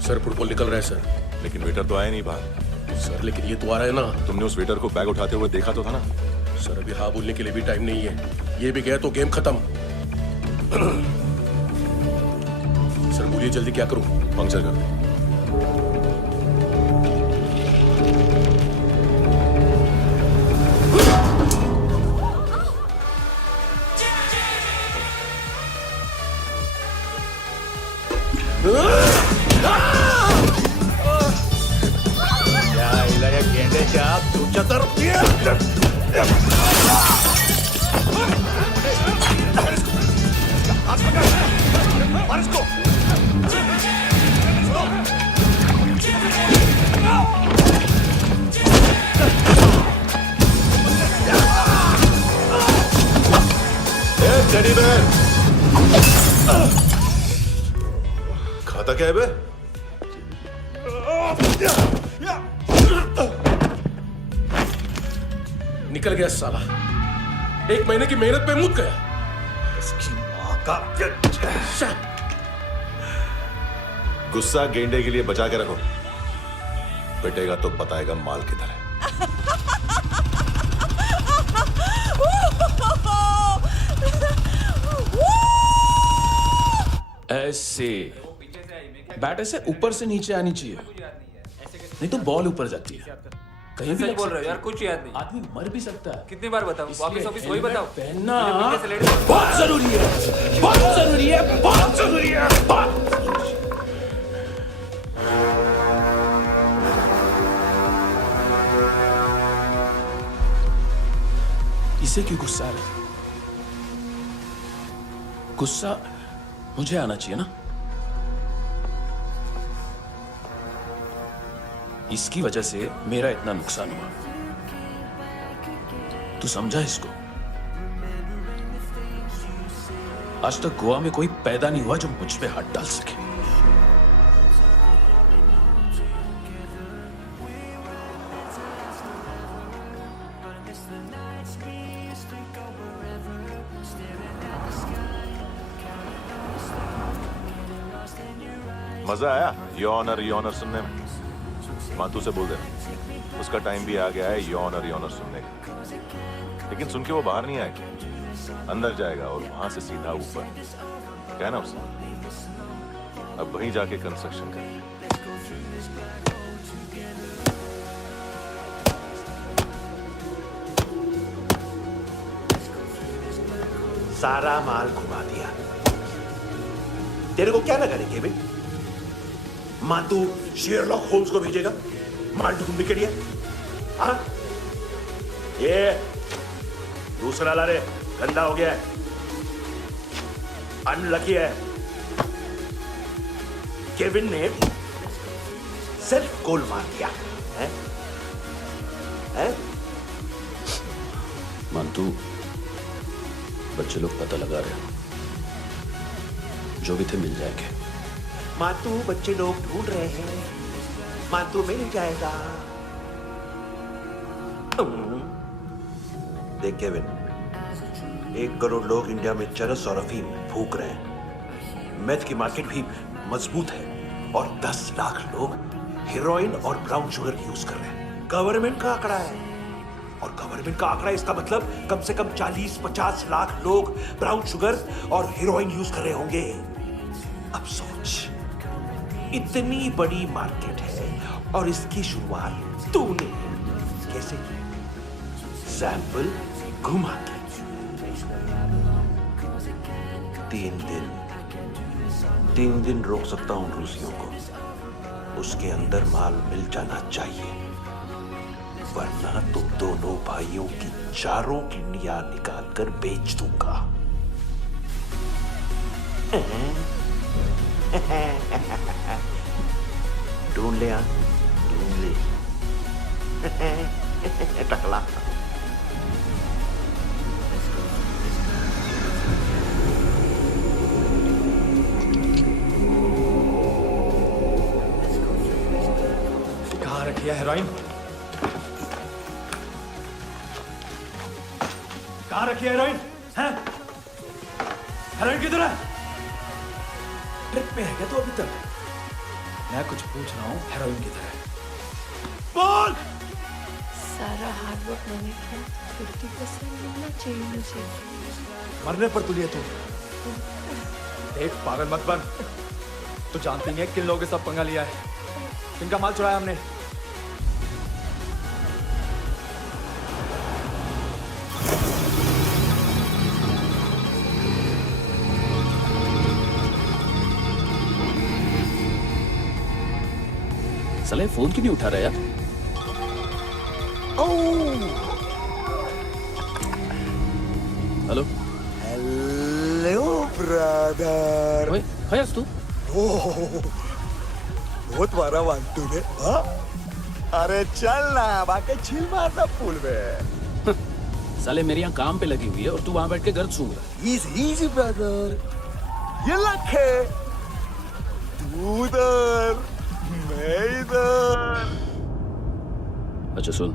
सर फुटबॉल निकल रहा है सर। लेकिन वेटर तो आया नहीं बाहर। सर लेकिन ये तो आ रहा है ना। तुमने उस वेटर को बैग उठाते हुए देखा तो था ना? सर अभी हाँ बोलने के लिए भी टाइम नहीं है। ये भी गया तो गेम खत्म। सर बोलिए जल्दी क्या करूं? पंक्चर कर दे। खाता क्या है बे? निकल गया साला। 1 महीने की मेहनत पे मुक गया। इसकी माँ का गुस्सा गेंडे के लिए बचा के रखो, पिटेगा तो बताएगा माल किधर है। ऐसे बैट ऐसे ऊपर से नीचे आनी चाहिए, नहीं तो बॉल ऊपर जाती है। कहीं भी बोल रहे हो यार, कुछ याद नहीं। आदमी मर भी सकता है। कितनी बार बताऊं? वापिस ऑफिस वही बताओ। पहनना बहुत जरूरी है, बहुत जरूरी है, बहुत जरूरी है, बहुत। इसे क्यों गुस्सा आ रहा है? गुस्सा मुझे आना चाहिए ना। इसकी वजह से मेरा इतना नुकसान हुआ, तू समझा इसको? आज तक गोवा में कोई पैदा नहीं हुआ जो मुझ पे हाथ डाल सके। मजा आया यॉनर सुनने में? मातू से बोल देना उसका टाइम भी आ गया है यॉनर सुनने का। लेकिन सुन के वो बाहर नहीं आएगा, अंदर जाएगा और वहां से सीधा ऊपर। कहना उसे अब वहीं जाके कंस्ट्रक्शन करें। सारा माल घुमा दिया। तेरे को क्या लगा रे केविन? मातू शेरलॉक होम्स को भेजेगा माल ढूंढने के लिए? हाँ? ये दूसरा ला रे, गंदा हो गया है, अनलकी है। केविन ने सिर्फ गोल मार दिया है? है? मानतू, बच्चे लोग पता लगा रहे हैं, जो भी थे मिल जाएंगे। मातू बच्चे लोग ढूंढ रहे हैं, मातू मिल जाएगा। देख केविन, 1 करोड़ लोग इंडिया में चरस और अफीम फूक रहे हैं। मेथ की मार्केट भी मजबूत है और 10 लाख लोग हेरोइन और ब्राउन शुगर यूज कर रहे हैं। गवर्नमेंट का आंकड़ा है, और गवर्नमेंट का आंकड़ा इसका मतलब कम से कम 40-50 लाख लोग ब्राउन शुगर और हेरोइन यूज कर रहे होंगे। अब सोच, इतनी बड़ी मार्केट है और इसकी शुरुआत तूने कैसे की? सैंपल घुमा के। 3 दिन रोक सकता हूं रूसियों को, उसके अंदर माल मिल जाना चाहिए, वरना तुम दोनों भाइयों की चारों किडनियां निकाल कर बेच दूंगा। ढूंढ ले, ढूंढ ले टकला। कहाँ रखी है हेरोइन? कहाँ रखी है हेरोइन? हैं? हेरोइन किधर है? ट्रिप पे है क्या तू अभी तक? मैं कुछ पूछ रहा हूँ, हेरोइन किधर है? बोल! सारा हार्ड वर्क मैंने किया, 50% मिलना चाहिए मुझे। मरने पर तुलिए तू। देख पागल मत बन, तू जानती है किन लोगों के साथ पंगा लिया है, किनका माल चुराया हमने। साले फोन क्यों नहीं उठा रहा यार? Hello hello brother. ओए खयास तू? बहुत मारा वांटू ने। हाँ? अरे चल ना, बाकी छिल मारना पुल में। साले मेरी यहाँ काम पे लगी हुई है और तू वहां बैठ के गर्द सूंघ रहा है। इजी ब्रदर, ये लक है। तू उधर, मैं इधर। अच्छा सुन,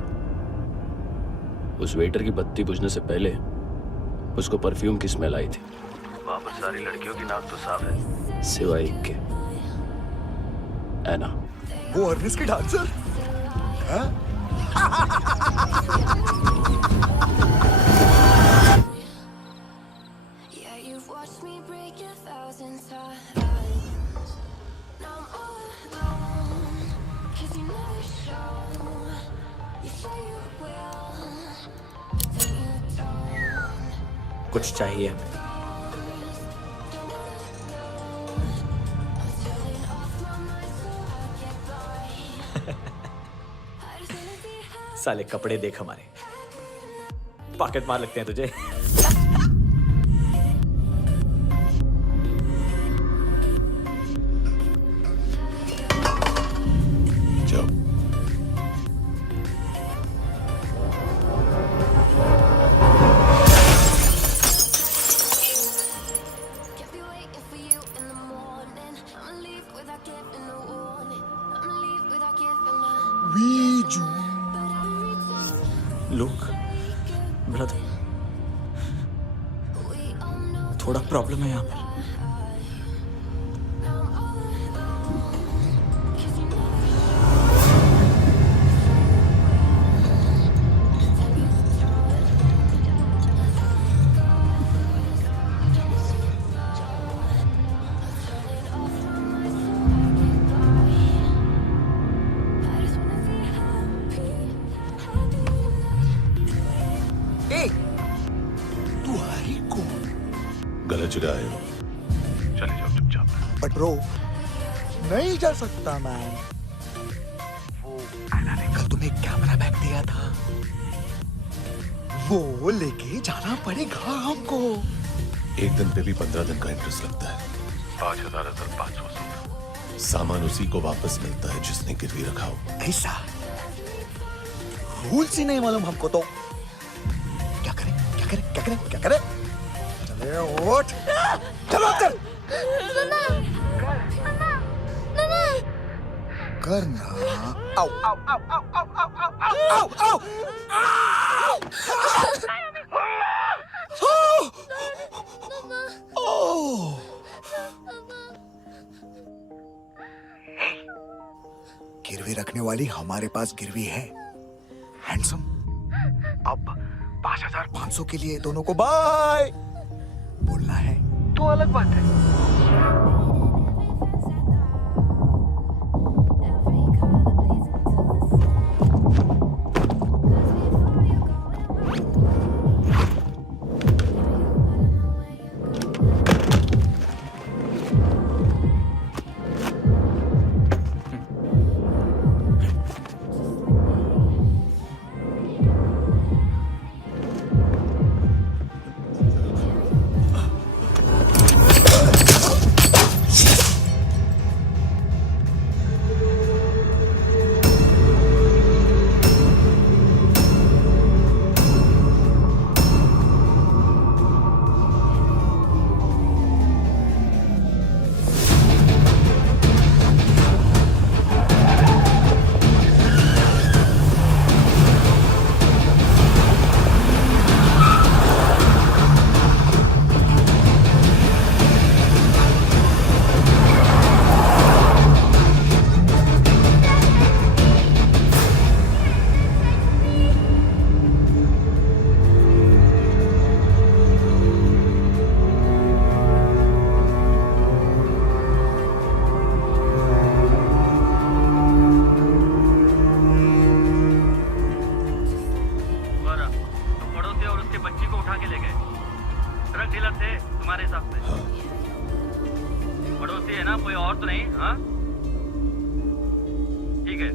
उस वेटर की बत्ती बुझने से पहले उसको परफ्यूम की स्मेल आई थी। वहां पर सारी लड़कियों की नाक तो साफ है, सिवाय एक के। एना। वो अर्निस की डांसर? हाँ? कुछ चाहिए? साले कपड़े देख हमारे, पॉकेट मार लगते हैं तुझे। लोग, ब्रदर, थोड़ा प्रॉब्लम है यहाँ पर। गलत जगह आए हो, चले जाओ चुपचाप। बट ब्रो, नहीं जा सकता मैन। वो एना ने कल तुम्हें कैमरा बैग दिया था, वो लेके जाना पड़ेगा हमको। एक दिन पे भी 15 दिन का इंटरेस्ट लगता है। 5,500 सामान उसी को वापस मिलता है जिसने गिरवी रखा हो। ऐसा रूल्स ही नहीं मालूम हमको तो। क्या करें क्या करें क्या करें क्या करें? चले उठ, चलो अंदर। करना। आओ आओ आओ आओ आओ आओ आओ आओ आओ। गिरवी रखने वाली हमारे पास गिरवी है। हैंडसम, अब 5,500 के लिए दोनों को बाय बोलना है तो अलग बात है।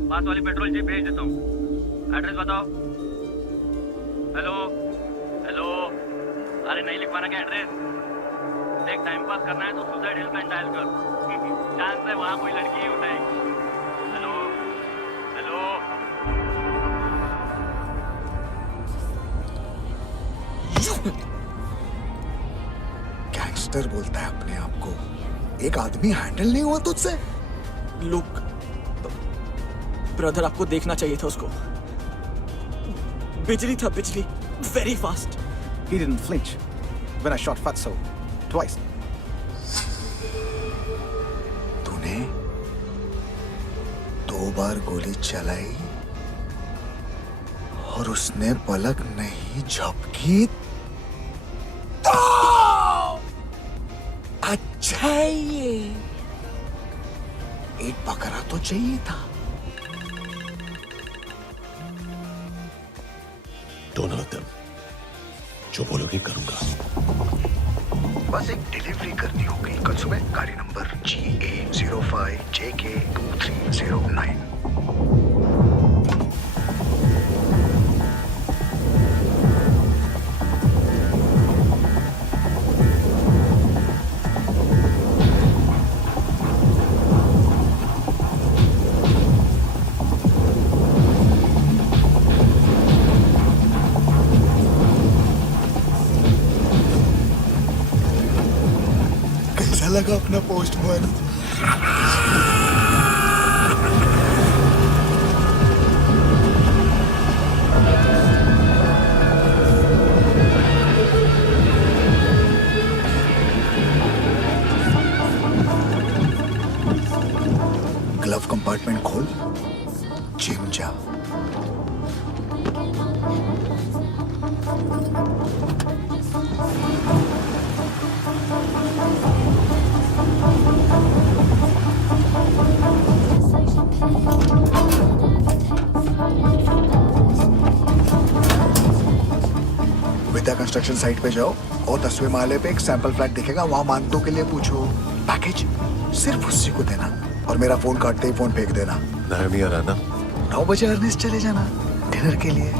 पास वाली पेट्रोल जीप भेज देता हूँ। एड्रेस बताओ। हेलो हेलो, अरे नहीं लिखवाना क्या एड्रेस? देख, टाइम पास करना है तो सुसाइड हेल्पलाइन डायल कर। चांस है वहाँ कोई लड़की ही उठाएगी। Hello hello. गैंगस्टर बोलता है अपने आप को। एक आदमी हैंडल नहीं हुआ तुझसे? लुक ब्रदर, आपको देखना चाहिए था उसको। बिजली था, बिजली, very fast. He didn't flinch when I shot Fatso twice. तूने 2 बार गोली चलाई और उसने पलक नहीं झपकी तो अच्छा ये एक बकरा तो चाहिए था। दोनों of them, जो बोलोगे करूंगा। बस एक डिलीवरी करनी होगी कल सुबह, गाड़ी नंबर GA05JK2309। कैसा लगा अपना पोस्टमैन? ग्लव कंपार्टमेंट खोल, जिम जा। विद्या कंस्ट्रक्शन साइट पे जाओ और 10वें माले पे एक सैंपल फ्लैट दिखेगा, वहां मानतों के लिए पूछो। पैकेज सिर्फ उसी को देना और मेरा फोन काटते ही फोन फेंक देना। नहीं आ रहा ना? 9 बजे अर्नेस्ट चले जाना डिनर के लिए।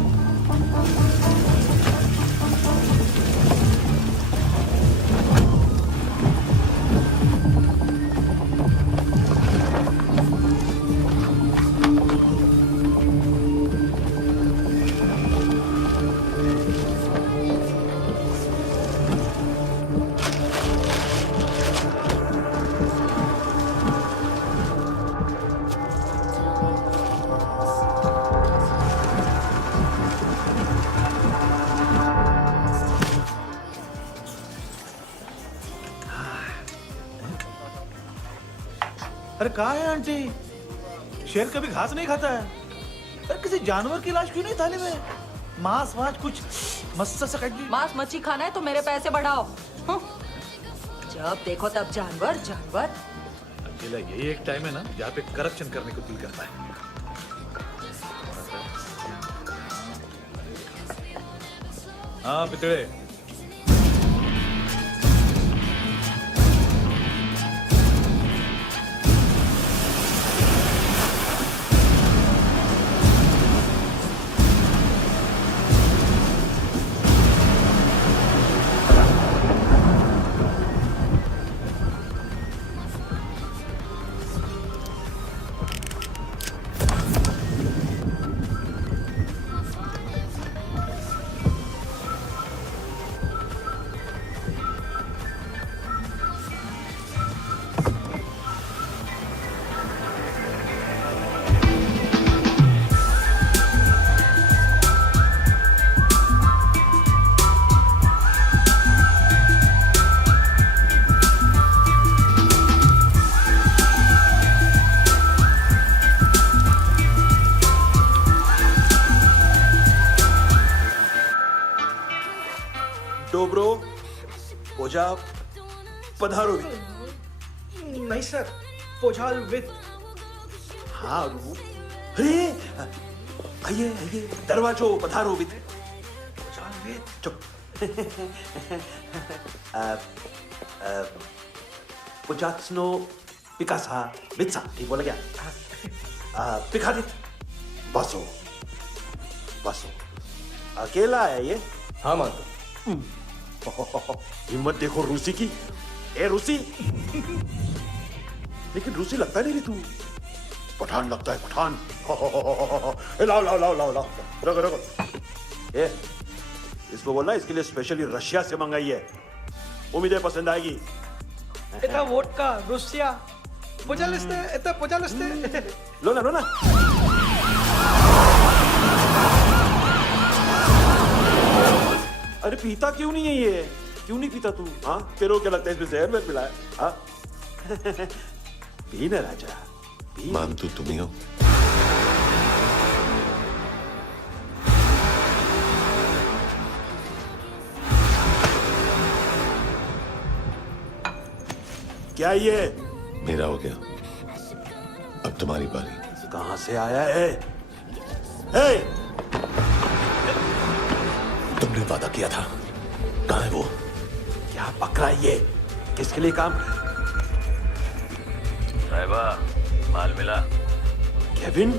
अरे कहाँ है आंटी? शेर कभी घास नहीं खाता है। अरे किसी जानवर की लाश क्यों नहीं थाली में? मांस वांस कुछ मस्त सा काट दी। मांस मच्छी खाना है तो मेरे पैसे बढ़ाओ। जब देखो तब जानवर जानवर। अकेला यही एक टाइम है ना जहाँ पे करप्शन करने को दिल करता है। हाँ पितड़े, डोब्रो पोजाब पधारो। नहीं सर, पोझाल विद। हाँ रू, अरे आइए आइए, दरवाजो पधारो विद। पोझाल विद चुप। पुजात्सनो पिकासा वित्सा, ठीक बोला क्या? पिकादित बसो बसो। अकेला है ये? हाँ मानतो। हिम्मत देखो रूसी की। ए रूसी, लेकिन रूसी लगता नहीं रे तू, पठान लगता है पठान। लाओ लाओ लाओ लाओ लाओ, रखो रखो। ए इसको बोलना इसके लिए स्पेशली रशिया से मंगाई है, उम्मीद है पसंद आएगी। इतना वोडका रुसिया पोजालिस्ते, इतना पोजालिस्ते। लो ना लो ना। अरे पीता क्यों नहीं है ये? क्यों नहीं पीता तू? हाँ तेरे को क्या लगता है इसमें जहर में मिला है? हाँ पी ना राजा, पी। मानतू तुम ही हो। क्या ये? मेरा हो गया, अब तुम्हारी बारी। कहां से आया है? हे! तुमने वादा किया था, कहां है वो? क्या पकड़ा ये? किसके लिए काम? साहिबा, माल मिला? केविन?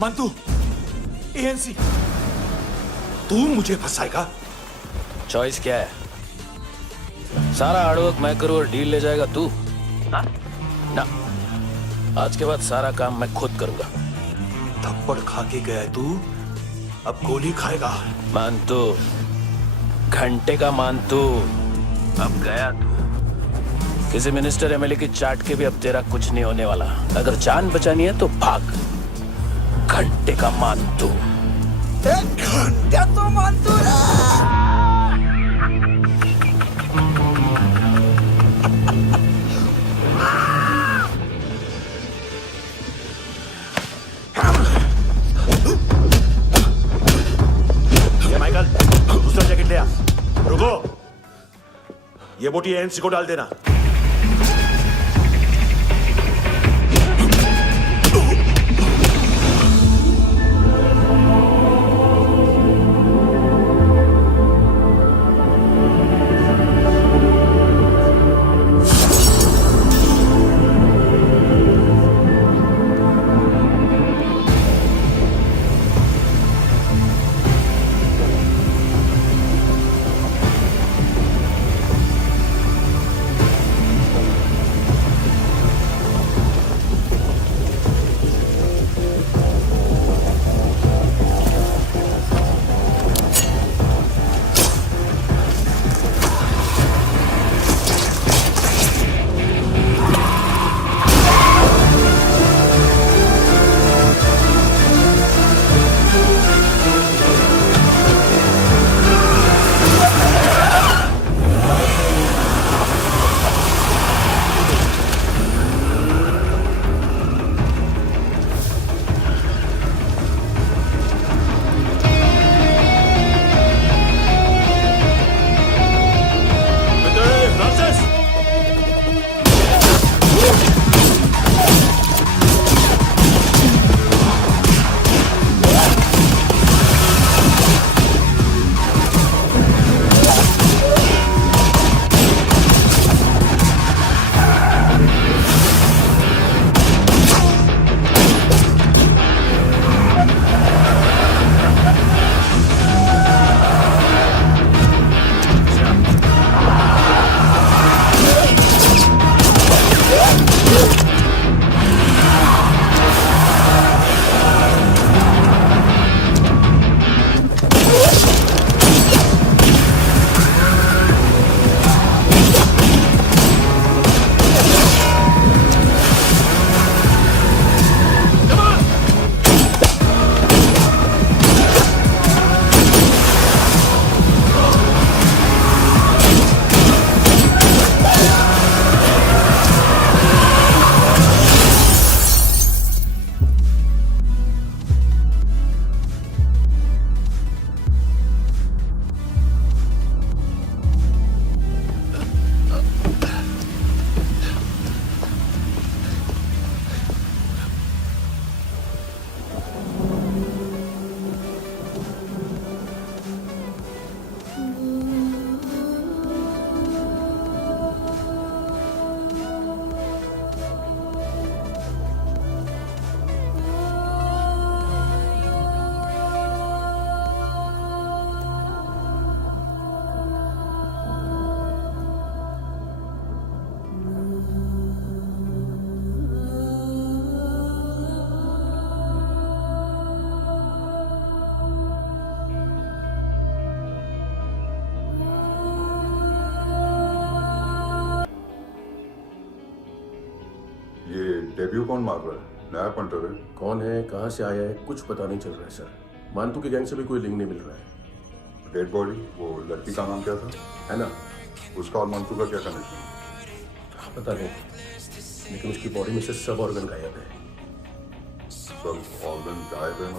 मंतू, एएनसी। तू मुझे फंसाएगा? चॉइस क्या है? सारा हार्डवर्क मैं करूं और डील ले जाएगा तू? ना, आज के बाद सारा काम मैं खुद करूंगा। थप्पड़ खा के गया है तू, अब गोली खाएगा। मानतू, घंटे का मानतू, अब गया तू। किसी मिनिस्टर एमएलए की चाट के भी अब तेरा कुछ नहीं होने वाला। अगर जान बचानी है तो भाग। घंटे का मानतू। घंटा तो मानतू ये माइकल, दूसरा जैकेट ले आ। रुको, ये बोटी एएनसी को डाल देना। डेब्यू कौन मार रहा है? नया पंटर है। कौन है, कहाँ से आया है, कुछ पता नहीं चल रहा है सर। मानतू के गैंग से भी कोई लिंक नहीं मिल रहा है। डेड बॉडी, वो लड़की का नाम क्या था? है ना, उसका और मंतू का क्या कनेक्शन? पता नहीं, लेकिन उसकी बॉडी में से सब ऑर्गन गायब है। सब ऑर्गन गायब है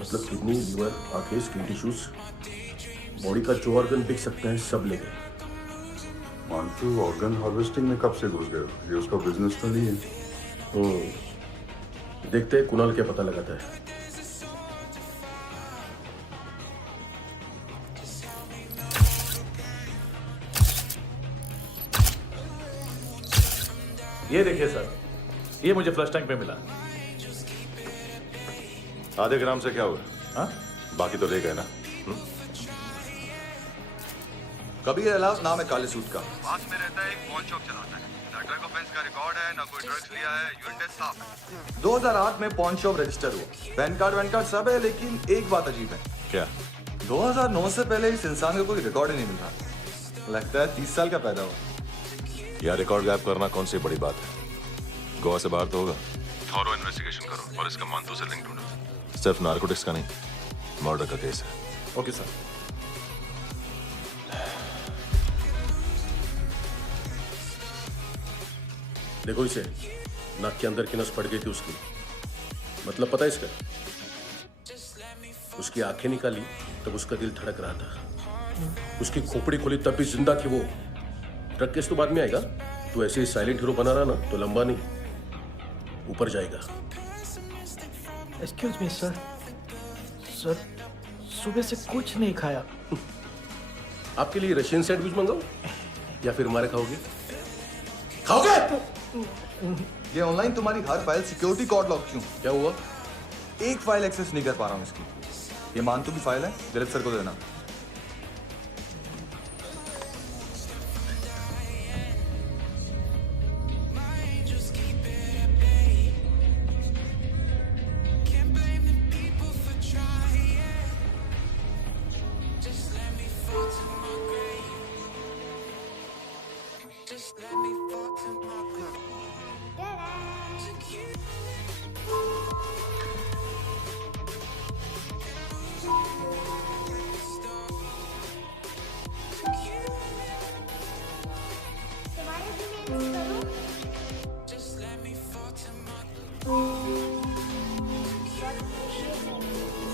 मतलब किडनी, लीवर, आंखें, स्किन टिश्यूज, बॉडी का जो ऑर्गन बिक सकता है सब ले गए। मानतू ऑर्गन हार्वेस्टिंग में कब से घुस गए? ये उसका बिजनेस तो नहीं है। देखते हैं कुणाल क्या पता लगाता है। ये देखिए सर, ये मुझे फ्लश टैंक पे मिला। आधे ग्राम से क्या हुआ? हाँ? बाकी तो ले गए ना। कबीर अलाव नाम है काले सूट का। पास में रहता है, एक पॉन शॉप चलाता है। ना ड्रग ऑफेंस का रिकॉर्ड है, ना कोई ड्रग्स लिया है, यूरिन टेस्ट साफ है। 2008 में पॉन शॉप रजिस्टर हुआ। पैन कार्ड सब है, लेकिन एक बात अजीब है। क्या? 2009 से पहले इस इंसान का कोई रिकॉर्ड ही नहीं मिल रहा। लगता है 30 साल का पैदा हुआ। यह रिकॉर्ड गायब करना कौन सी बड़ी बात है? गोवा से बाहर तो होगा। थॉरो इन्वेस्टिगेशन करो और इसका मानतू से लिंक ढूंढो। सिर्फ नार्कोटिक्स का नहीं, मर्डर का केस है। Okay sir. देखो इसे, नाक के अंदर की नस फट गई थी उसकी। मतलब पता है इसका? उसकी आंखें निकाली तब उसका दिल धड़क रहा था। उसकी खोपड़ी खोली तब भी जिंदा थी वो। ड्रग केस तो बाद में आएगा। तो ऐसे ही साइलेंट हीरो बना रहा ना तो लंबा नहीं, ऊपर जाएगा। एक्सक्यूज मी सर, सर सुबह से कुछ नहीं खाया। आपके लिए रशियन सैंडविच मंगाऊं या फिर हमारे खाओगे? खाओगे? ये ऑनलाइन तुम्हारी हर फाइल सिक्योरिटी कोड लॉक क्यों? क्या हुआ? एक फाइल एक्सेस नहीं कर पा रहा हूँ इसकी। ये मानतू की फाइल है, दिलीप सर को देना।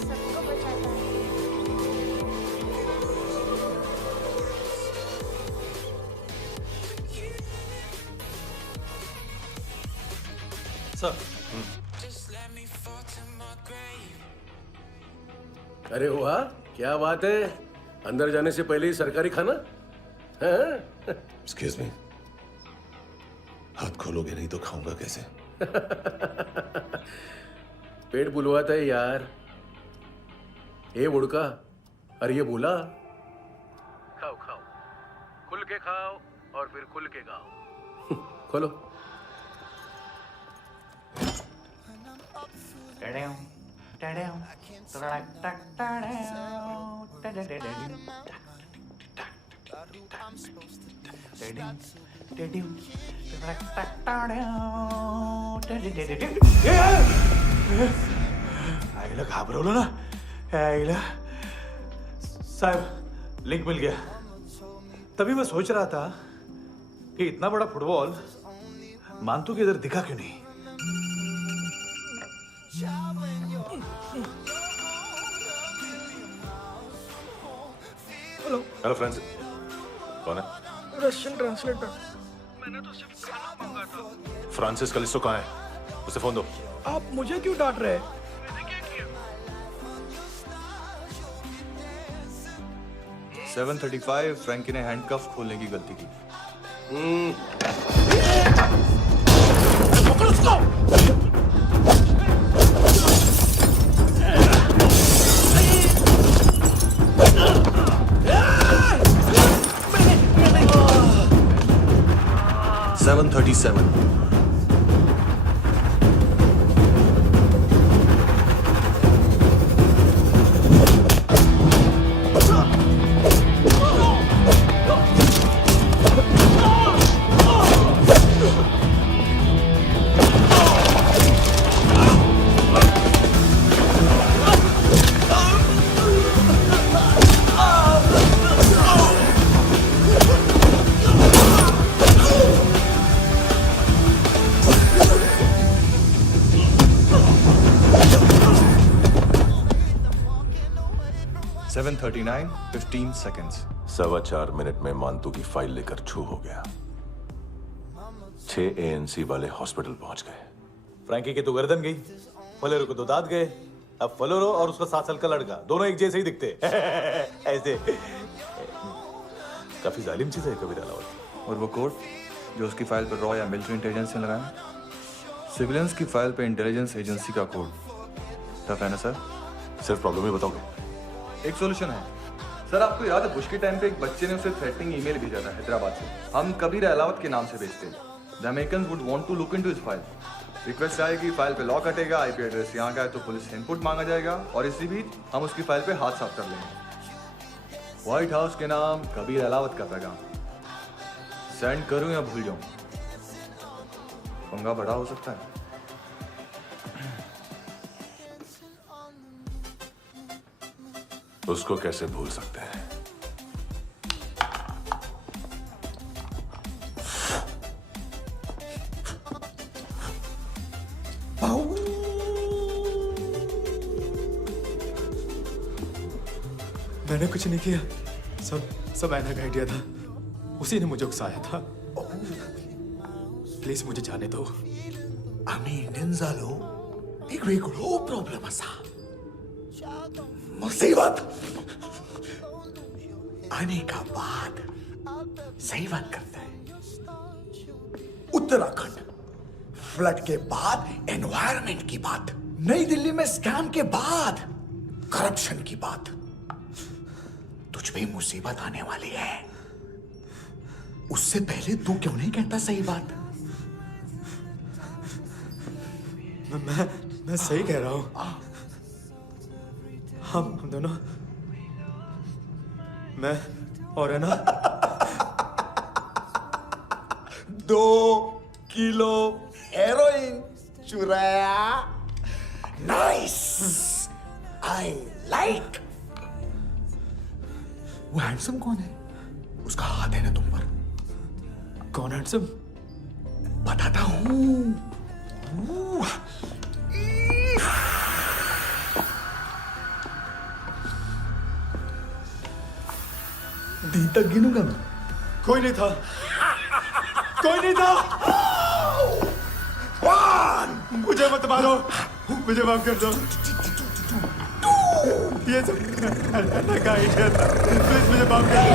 सबको बचाता है। सर। अरे वाह, क्या बात है। अंदर जाने से पहले ही सरकारी खाना। एक्सक्यूज मी, हाथ खोलोगे नहीं तो खाऊंगा कैसे? पेट बुलवाता है यार। ए बुड़का, अरे ये बोला। खाओ खाओ, खुल के खाओ और फिर खुल के गाओ। खोलो। आईला घाबरवलं ना? आईला साहब, लिंक मिल गया। तभी मैं सोच रहा था कि इतना बड़ा फुटबॉल मानतू के इधर दिखा क्यों नहीं? हेलो फ्रेंड्स, कौन है? Russian translator. मैंने तो सिर्फ खाना मांगा था। फ्रांसिस कलिस्टो कहाँ है? उसे फोन दो। आप मुझे क्यों डांट रहे हैं? मैंने क्या किया? 735 फ्रैंकी ने हैंडकफ खोलने की गलती की। पकड़ो उसको! 737 737 11:39 15 seconds. 4.25 मिनट में मानतू की फाइल लेकर छू हो गया। 6 ANC वाले हॉस्पिटल पहुंच गए। फ्रैंकी की तो गर्दन गई, फलेरो को तो दांत गए। अब फलेरो और उसका 7 साल का लड़का दोनों एक जैसे ही दिखते ऐसे। काफी जालिम चीज है कबीर अलावत। और वो कोड जो उसकी फाइल पर रॉ या मिलिट्री इंटेलिजेंस ने लगाया, सिविलियंस की फाइल पे इंटेलिजेंस एजेंसी का कोड। टफ है ना सर? सिर्फ प्रॉब्लम ही बताओगे? एक सॉल्यूशन है सर। आपको याद है बुश के टाइम पे एक बच्चे ने उसे थ्रेटनिंग ईमेल भेजा था हैदराबाद से। हम कबीर अलावत के नाम से भेजते हैं। The Americans would want to look into his file. Request आएगी, फाइल पे लॉक हटेगा, आईपी एड्रेस यहाँ का है तो पुलिस इनपुट मांगा जाएगा और इसी बीच हम उसकी फाइल पे हाथ साफ कर लेंगे। व्हाइट हाउस के नाम कबीर अलावत का पैगाम। सेंड करूं या भूल जाऊं? पंगा बड़ा हो सकता है। उसको कैसे भूल सकते हैं? मैंने कुछ नहीं किया, सब ऐना का आइडिया था। उसी ने मुझे उकसाया था। प्लीज मुझे जाने दो। आम्ही इंडियन झालो एक वेगळो प्रॉब्लेम असा, मुसीबत आने का बाद सही बात करता है। उत्तराखंड फ्लड के बाद एनवायरनमेंट की बात, नई दिल्ली में स्कैम के बाद करप्शन की बात। तुझ पे मुसीबत आने वाली है, उससे पहले तू क्यों नहीं कहता सही बात? मैं सही कह रहा हूं। हम दोनों, मैं और है ना 2 किलो हेरोइन चुराया। Nice, I like. वो हैंडसम कौन है? उसका हाथ है ना तुम पर? कौन हैंडसम? बताता हूं। दी तक गिनूंगा मैं। कोई नहीं था, कोई नहीं था। मुझे मत मारो, मुझे माफ कर दो। ये सब का आइडिया था, प्लीज मुझे माफ कर दो।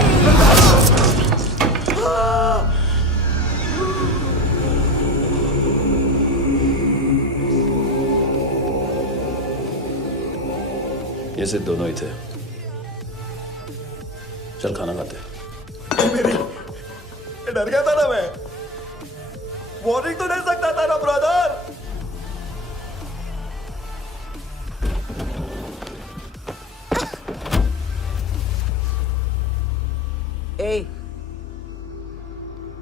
ये सिर्फ दोनों ही थे। चल खाना खाते। डर गया था ना मैं। वार्निंग तो दे सकता था ना ब्रदर। ए,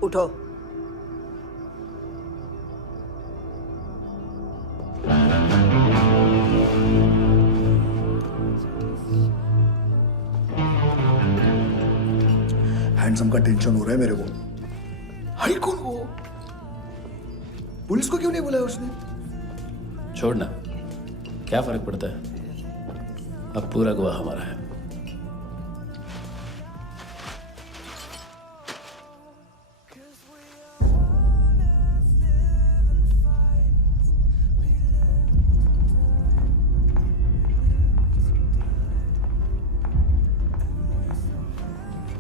उठो। हैंडसम का टेंशन हो रहा है मेरे को। हाई कौन वो? पुलिस को क्यों नहीं बुलाया उसने? छोड़ना, क्या फर्क पड़ता है? अब पूरा गवाह हमारा है।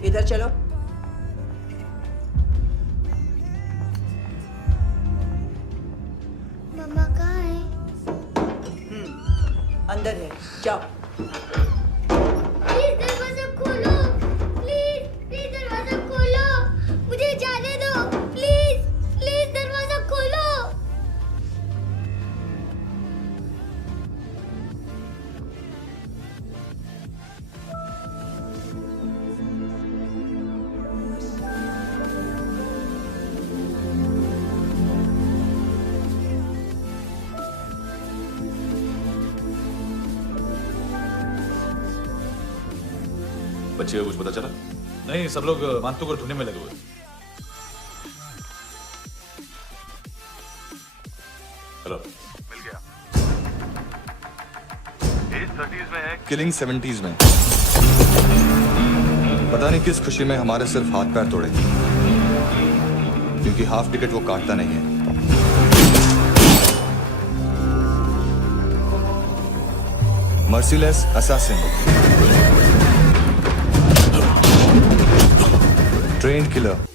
इधर चलो। मम्मा कहाँ है? अंदर है, जाओ। प्लीज दरवाजा खोलो, प्लीज प्लीज दरवाजा खोलो, मुझे जाने दो, प्लीज प्लीज दरवाजा खोलो। बच्चे को कुछ पता चला? नहीं, सब लोग मानतू को ढूंढने में लगे हुए। हेलो, मिल गया। एज 30s में है, किलिंग 70s में। पता नहीं किस खुशी में हमारे सिर्फ हाथ पैर तोड़े, क्योंकि हाफ टिकट वो काटता नहीं है। Merciless assassin, trained killer.